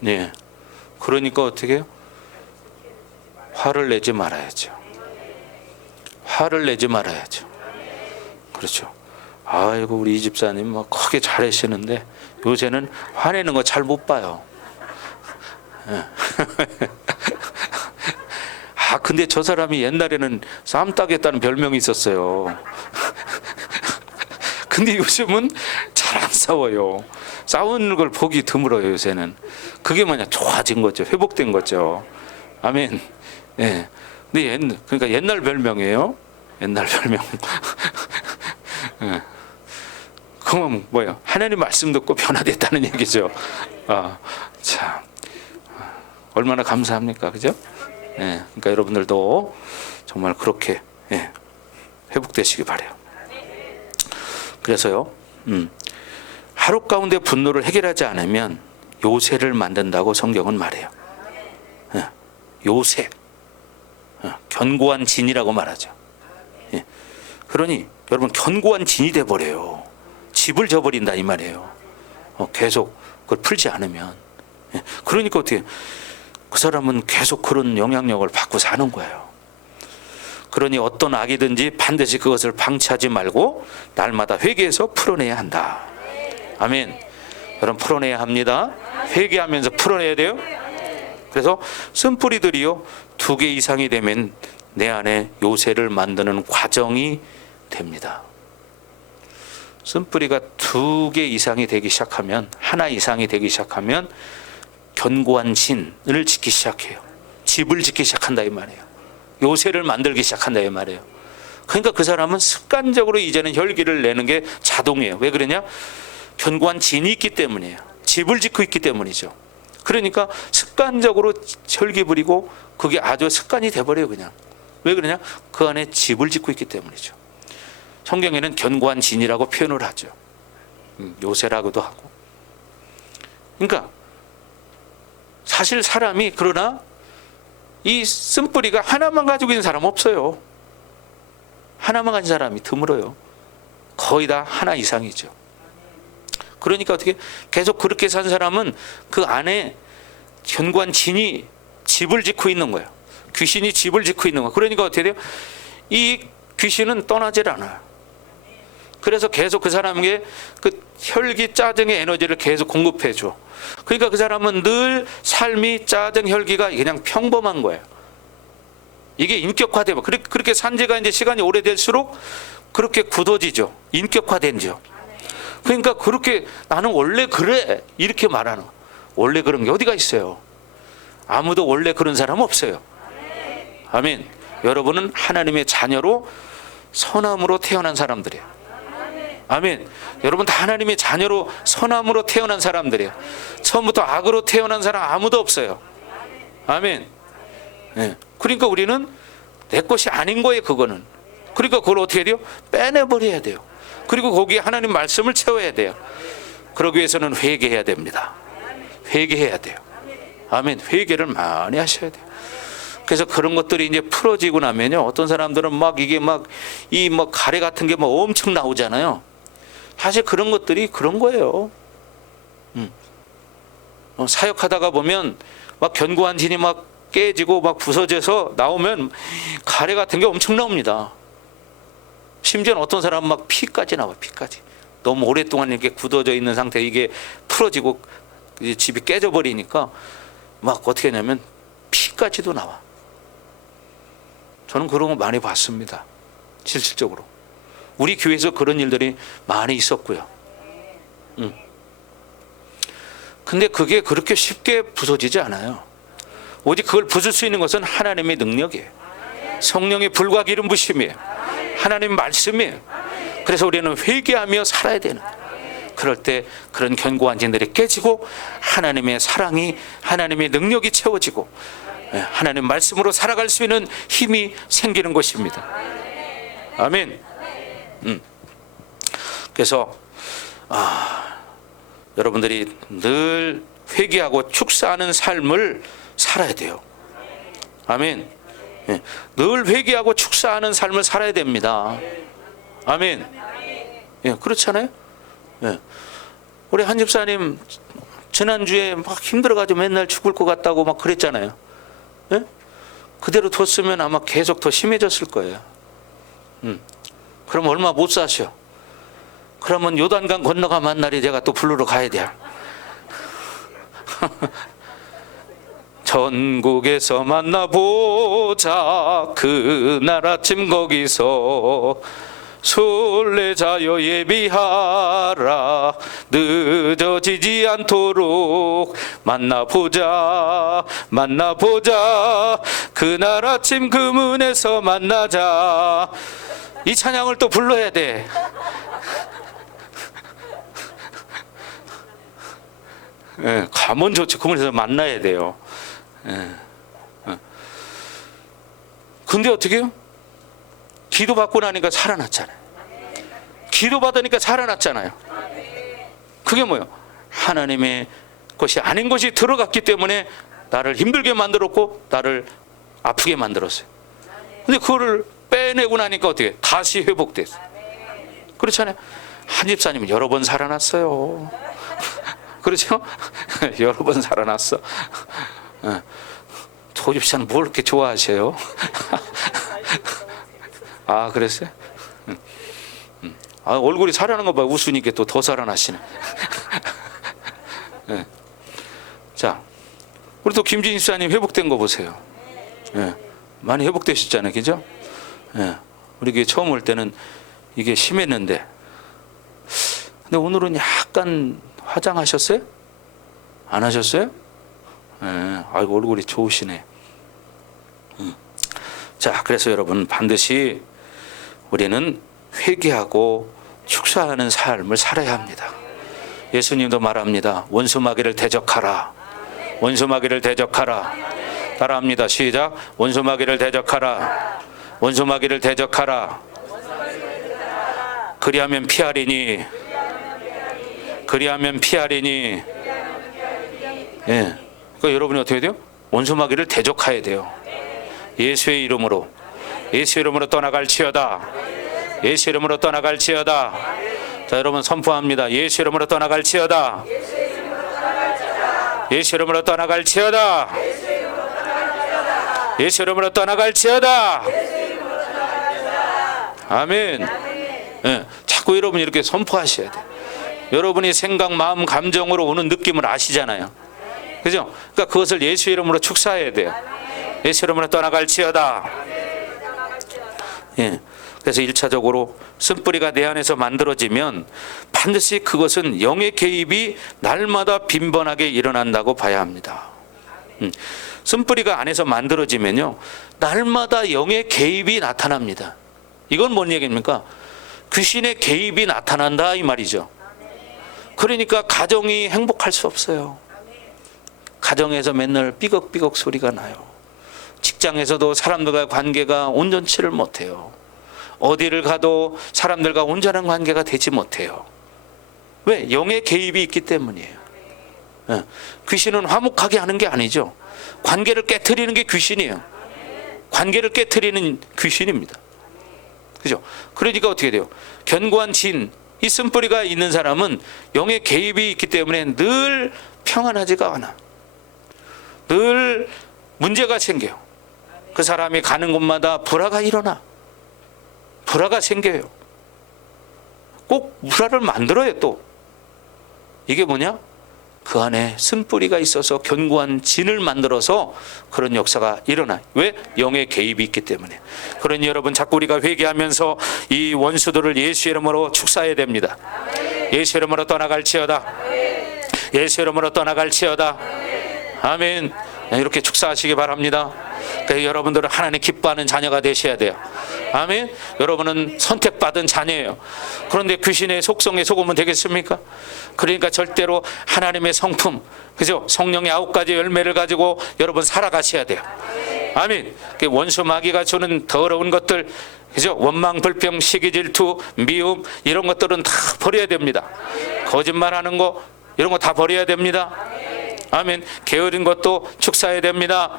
네. 그러니까 어떻게 해요? 화를 내지 말아야죠. 화를 내지 말아야죠. 그렇죠. 아이고 우리 이 집사님 뭐 크게 잘하시는데 요새는 화내는 거 잘 못 봐요. 아 근데 저 사람이 옛날에는 싸움 따겠다는 별명이 있었어요. 근데 요즘은 잘 안 싸워요. 싸우는 걸 보기 드물어요 요새는. 그게 뭐냐 좋아진 거죠. 회복된 거죠. 아멘. 예. 근데 그러니까 옛날 별명이에요. 옛날 별명. 예. 그럼 뭐야? 하나님 말씀 듣고 변화됐다는 얘기죠. 참 얼마나 감사합니까, 그죠? 예, 그러니까 여러분들도 정말 그렇게 회복되시기 바래요. 그래서요, 하루 가운데 분노를 해결하지 않으면 요새를 만든다고 성경은 말해요. 예, 요새, 견고한 진이라고 말하죠. 예, 그러니 여러분 견고한 진이 돼 버려요. 집을 져버린다 이 말이에요. 계속 그걸 풀지 않으면. 그러니까 어떻게 그 사람은 계속 그런 영향력을 받고 사는 거예요. 그러니 어떤 악이든지 반드시 그것을 방치하지 말고 날마다 회개해서 풀어내야 한다. 아멘. 여러분 풀어내야 합니다. 회개하면서 풀어내야 돼요. 그래서 쓴뿌리들이요 2개 이상이 되면 내 안에 요새를 만드는 과정이 됩니다. 쓴뿌리가 2개 이상이 되기 시작하면, 하나 이상이 되기 시작하면 견고한 진을 짓기 시작해요. 집을 짓기 시작한다 이 말이에요. 요새를 만들기 시작한다 이 말이에요. 그러니까 그 사람은 습관적으로 이제는 혈기를 내는 게 자동이에요. 왜 그러냐? 견고한 진이 있기 때문이에요. 집을 짓고 있기 때문이죠. 그러니까 습관적으로 혈기 부리고 그게 아주 습관이 돼버려요 그냥. 왜 그러냐? 그 안에 집을 짓고 있기 때문이죠. 성경에는 견고한 진이라고 표현을 하죠. 요새라고도 하고. 그러니까 사실 사람이 그러나 이 쓴뿌리가 하나만 가지고 있는 사람은 없어요. 하나만 가진 사람이 드물어요. 거의 다 하나 이상이죠. 그러니까 어떻게 계속 그렇게 산 사람은 그 안에 견고한 진이 집을 짓고 있는 거예요. 귀신이 집을 짓고 있는 거예요. 그러니까 어떻게 돼요? 이 귀신은 떠나질 않아요. 그래서 계속 그 사람에게 그 혈기, 짜증의 에너지를 계속 공급해 줘. 그러니까 그 사람은 늘 삶이 짜증, 혈기가 그냥 평범한 거예요. 이게 인격화되고 그렇게 산 지가 이제 시간이 오래될수록 그렇게 굳어지죠. 인격화된죠. 그러니까 그렇게 나는 원래 그래 이렇게 말하는 거예요. 원래 그런 게 어디가 있어요? 아무도 원래 그런 사람 없어요. 아멘. 여러분은 하나님의 자녀로 선함으로 태어난 사람들이에요. 아멘. 여러분 다 하나님의 자녀로 선함으로 태어난 사람들이에요. 처음부터 악으로 태어난 사람 아무도 없어요. 아멘. 네. 그러니까 우리는 내 것이 아닌 거예요 그거는. 그러니까 그걸 어떻게 해야 돼요? 빼내버려야 돼요. 그리고 거기에 하나님 말씀을 채워야 돼요. 그러기 위해서는 회개해야 됩니다. 회개해야 돼요. 아멘. 회개를 많이 하셔야 돼요. 그래서 그런 것들이 이제 풀어지고 나면요, 어떤 사람들은 막 이게 막 이 뭐 가래 같은 게 막 엄청 나오잖아요. 사실 그런 것들이 그런 거예요. 사역하다가 보면 막 견고한 진이 막 깨지고 막 부서져서 나오면 가래 같은 게 엄청 나옵니다. 심지어는 어떤 사람은 막 피까지 나와요. 피까지. 너무 오랫동안 이렇게 굳어져 있는 상태, 이게 풀어지고 집이 깨져 버리니까 막 어떻게 하냐면 피까지도 나와. 저는 그런 거 많이 봤습니다. 실질적으로. 우리 교회에서 그런 일들이 많이 있었고요. 근데 그게 그렇게 쉽게 부서지지 않아요. 오직 그걸 부술 수 있는 것은 하나님의 능력이에요. 성령의 불과 기름 부심이에요. 하나님 말씀이에요. 그래서 우리는 회개하며 살아야 되는 거예요. 그럴 때 그런 견고한 진들이 깨지고 하나님의 사랑이, 하나님의 능력이 채워지고 하나님 말씀으로 살아갈 수 있는 힘이 생기는 것입니다. 아멘. 그래서 여러분들이 늘 회개하고 축사하는 삶을 살아야 돼요. 아멘. 늘 회개하고 축사하는 삶을 살아야 됩니다. 아멘. 그렇잖아요. 우리 한 집사님 지난주에 막 힘들어가지고 맨날 죽을 것 같다고 막 그랬잖아요. 그대로 뒀으면 아마 계속 더 심해졌을 거예요. 그럼 얼마 못 사셔. 그러면 요단강 건너가 만날이 제가 또 부르러 가야 돼요. 전국에서 만나보자. 그날 아침 거기서 순례자여 예비하라. 늦어지지 않도록 만나보자. 만나보자. 그날 아침 그 문에서 만나자. 이 찬양을 또 불러야 돼. 가면 좋지. 그 문에서 만나야 돼요. 근데 어떻게 해요? 기도 받고 나니까 살아났잖아요. 기도 받으니까 살아났잖아요. 그게 뭐예요? 하나님의 것이 아닌 것이 들어갔기 때문에 나를 힘들게 만들었고 나를 아프게 만들었어요. 근데 그거를 빼내고 나니까 어떻게 해요? 다시 회복됐어요. 그렇잖아요. 한 집사님은 여러 번 살아났어요. 그렇죠? 여러 번 살아났어. 도집사는 뭘 그렇게 좋아하세요? 아, 그랬어요? 얼굴이 살아나는 거 봐. 웃으니까 또 더 살아나시네. 자, 우리 또 김진희 집사님 회복된 거 보세요. 많이 회복되셨잖아요. 그죠? 우리 교회 처음 올 때는 이게 심했는데, 근데 오늘은 약간 화장하셨어요? 안 하셨어요? 아이고 얼굴이 좋으시네. 자, 그래서 여러분 반드시 우리는 회개하고 축사하는 삶을 살아야 합니다. 예수님도 말합니다. 원수마귀를 대적하라. 원수마귀를 대적하라. 따라합니다. 시작. 원수마귀를 대적하라. 원수마귀를 대적하라. 그리하면 피하리니. 그리하면 피하리니. 예. 그러니까 여러분이 어떻게 돼요? 원수마귀를 대적해야 돼요. 예수의 이름으로. 예수의 이름으로 떠나갈지어다. 예수의 이름으로 떠나갈지어다. 자, 여러분 선포합니다. 예수 이름으로 떠나갈지어다. 예수 이름으로 떠나갈지어다. 예수 이름으로 떠나갈지어다. 아멘. 예, 자꾸 여러분이 이렇게 선포하셔야 돼요. 여러분이 생각, 마음, 감정으로 오는 느낌을 아시잖아요. 그죠? 그러니까 그것을 예수 이름으로 축사해야 돼요. 예수 이름으로 떠나갈지어다. 예. 그래서 1차적으로 쓴뿌리가 내 안에서 만들어지면 반드시 그것은 영의 개입이 날마다 빈번하게 일어난다고 봐야 합니다. 쓴뿌리가 안에서 만들어지면요, 날마다 영의 개입이 나타납니다. 이건 뭔 얘기입니까? 귀신의 개입이 나타난다 이 말이죠. 그러니까 가정이 행복할 수 없어요. 가정에서 맨날 삐걱삐걱 소리가 나요. 직장에서도 사람들과의 관계가 온전치를 못해요. 어디를 가도 사람들과 온전한 관계가 되지 못해요. 왜? 영의 개입이 있기 때문이에요. 귀신은 화목하게 하는 게 아니죠. 관계를 깨트리는 게 귀신이에요. 관계를 깨트리는 귀신입니다. 그죠? 그러니까 어떻게 돼요? 견고한 진, 이 쓴뿌리가 있는 사람은 영의 개입이 있기 때문에 늘 평안하지가 않아. 늘 문제가 생겨요. 그 사람이 가는 곳마다 불화가 일어나. 불화가 생겨요. 꼭 불화를 만들어요. 또 이게 뭐냐? 그 안에 쓴뿌리가 있어서 견고한 진을 만들어서 그런 역사가 일어나요. 왜? 영의 개입이 있기 때문에. 그러니 여러분 자꾸 우리가 회개하면서 이 원수들을 예수 이름으로 축사해야 됩니다. 예수 이름으로 떠나갈지어다. 예수 이름으로 떠나갈지어다. 아멘. 이렇게 축사하시기 바랍니다. 여러분들은 하나님 기뻐하는 자녀가 되셔야 돼요. 아멘. 여러분은 선택받은 자녀예요. 그런데 귀신의 속성에 속으면 되겠습니까? 그러니까 절대로 하나님의 성품, 그죠? 성령의 9가지 열매를 가지고 여러분 살아가셔야 돼요. 아멘. 원수 마귀가 주는 더러운 것들, 그죠? 원망, 불평, 시기, 질투, 미움, 이런 것들은 다 버려야 됩니다. 거짓말하는 거, 이런 거 다 버려야 됩니다. 아멘. 게으른 것도 축사해야 됩니다.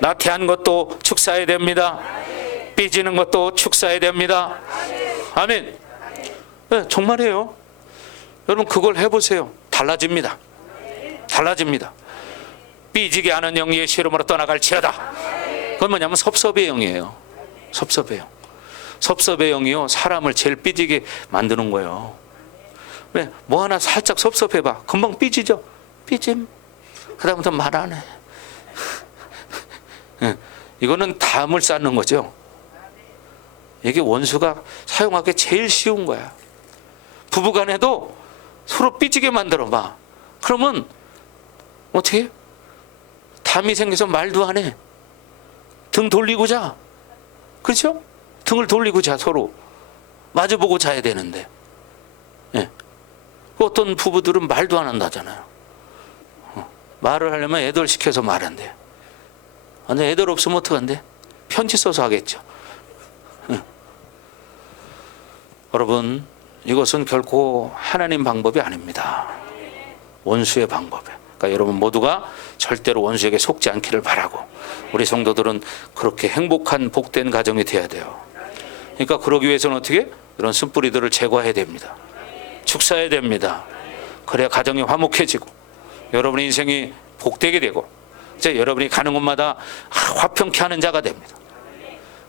나태한 것도 축사해야 됩니다. 삐지는 것도 축사해야 됩니다. 아멘. 네, 정말이에요. 여러분 그걸 해보세요. 달라집니다. 달라집니다. 삐지게 하는 영이 예수 이름으로 떠나갈지어다. 그건 뭐냐면 섭섭의 영이에요. 섭섭의 영. 섭섭의 영이요, 사람을 제일 삐지게 만드는 거예요. 왜? 뭐 하나 살짝 섭섭해봐. 금방 삐지죠. 삐짐. 그 다음부터 말 안 해. 이거는 담을 쌓는 거죠. 이게 원수가 사용하기 제일 쉬운 거야. 부부간에도 서로 삐지게 만들어봐. 그러면 어떻게? 담이 생겨서 말도 안 해. 등 돌리고 자. 그렇죠? 등을 돌리고 자. 서로 마주보고 자야 되는데. 예. 어떤 부부들은 말도 안 한다잖아요. 말을 하려면 애들 시켜서 말한대. 근데 애들 없으면 어떡한대? 편지 써서 하겠죠. 여러분, 이것은 결코 하나님 방법이 아닙니다. 원수의 방법이에요. 그러니까 여러분 모두가 절대로 원수에게 속지 않기를 바라고, 우리 성도들은 그렇게 행복한 복된 가정이 돼야 돼요. 그러니까 그러기 위해서는 어떻게? 이런 쓴뿌리들을 제거해야 됩니다. 축사해야 됩니다. 그래야 가정이 화목해지고 여러분의 인생이 복되게 되고, 이제 여러분이 가는 곳마다 화평케 하는 자가 됩니다.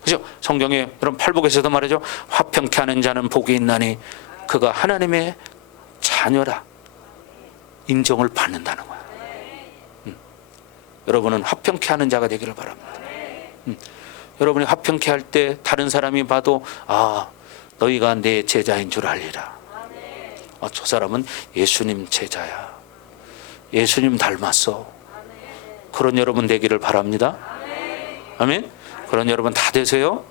그죠? 성경에 여러분 팔복에서도 말하죠. 화평케 하는 자는 복이 있나니 그가 하나님의 자녀라 인정을 받는다는 거야. 여러분은 화평케 하는 자가 되기를 바랍니다. 여러분이 화평케 할 때 다른 사람이 봐도 너희가 내 제자인 줄 알리라. 저 사람은 예수님 제자야. 예수님 닮았어. 그런 여러분 되기를 바랍니다. 아멘. 그런 여러분 다 되세요.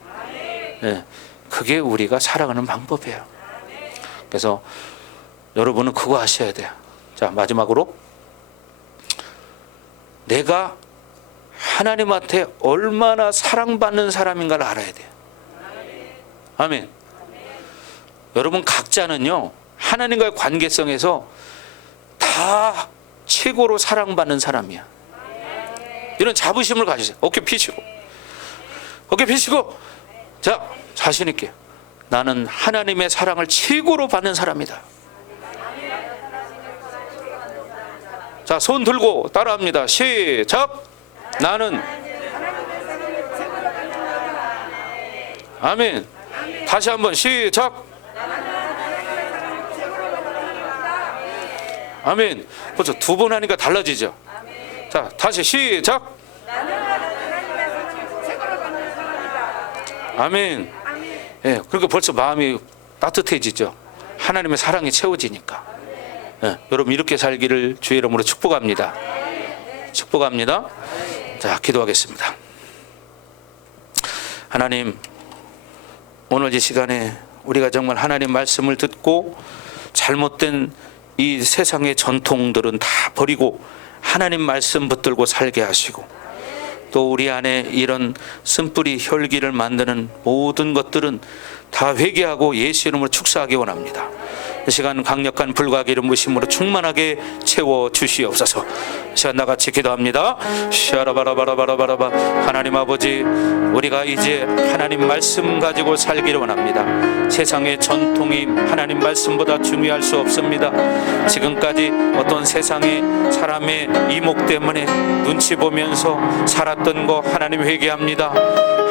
네, 그게 우리가 살아가는 방법이에요. 그래서 여러분은 그거 하셔야 돼요. 자, 마지막으로 내가 하나님한테 얼마나 사랑받는 사람인가를 알아야 돼요. 아멘. 여러분 각자는요, 하나님과의 관계성에서 다 최고로 사랑받는 사람이야. 이런 자부심을 가지세요. 어깨 펴시고, 어깨 펴시고, 자, 자신 있게 나는 하나님의 사랑을 최고로 받는 사람이다. 자, 손 들고 따라합니다. 시작. 나는, 아멘. 다시 한번 시작. 아멘. 벌써 두 번 하니까 달라지죠. 자, 다시 시작. 아멘. 예, 그러니까 벌써 마음이 따뜻해지죠. 하나님의 사랑이 채워지니까. 예, 여러분 이렇게 살기를 주의 이름으로 축복합니다. 축복합니다. 자, 기도하겠습니다. 하나님, 오늘 이 시간에 우리가 정말 하나님 말씀을 듣고 잘못된 이 세상의 전통들은 다 버리고 하나님 말씀 붙들고 살게 하시고, 또 우리 안에 이런 쓴뿌리 혈기를 만드는 모든 것들은 다 회개하고 예수 이름으로 축사하기 원합니다. 이 시간 강력한 불과 기름 부심으로 충만하게 채워 주시옵소서. 이 시간 나같이 기도합니다. 샤라바라바라바라바라바. 하나님 아버지, 우리가 이제 하나님 말씀 가지고 살기를 원합니다. 세상의 전통이 하나님 말씀보다 중요할 수 없습니다. 지금까지 어떤 세상의 사람의 이목 때문에 눈치 보면서 살았던 거 하나님 회개합니다.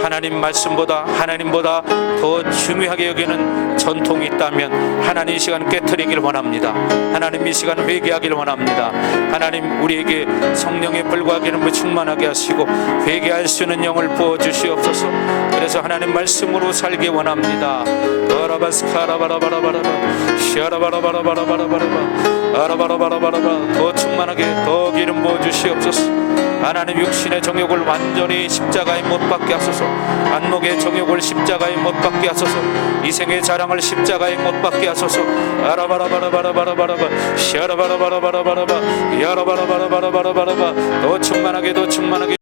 하나님 말씀보다, 하나님보다 더 중요하게 여기는 전통이 있다면 하나님 이 시간 깨트리기를 원합니다. 하나님 이 시간 회개하기를 원합니다. 하나님 우리에게 성령의 불과 기름을 충만하게 하시고 회개할 수 있는 영을 부어주시옵소서. 그래서 하나님 말씀으로 살기 원합니다. 아라바스카라바라바라바라바 시아라바라바라바라바라바라바 아라바라바라바라바. 더 충만하게 더 기름 부어주시옵소서. 하나님 육신의 정욕을 완전히 십자가에 못 박게 하소서. 안목의 정욕을 십자가에 못 박게 하소서. 이생의 자랑을 십자가에 못 박게 하소서. 아라바라바라바라바라바라바 시아라바라바라바라바라바 야라바라바라바라바라바. 더 충만하게 더 충만하게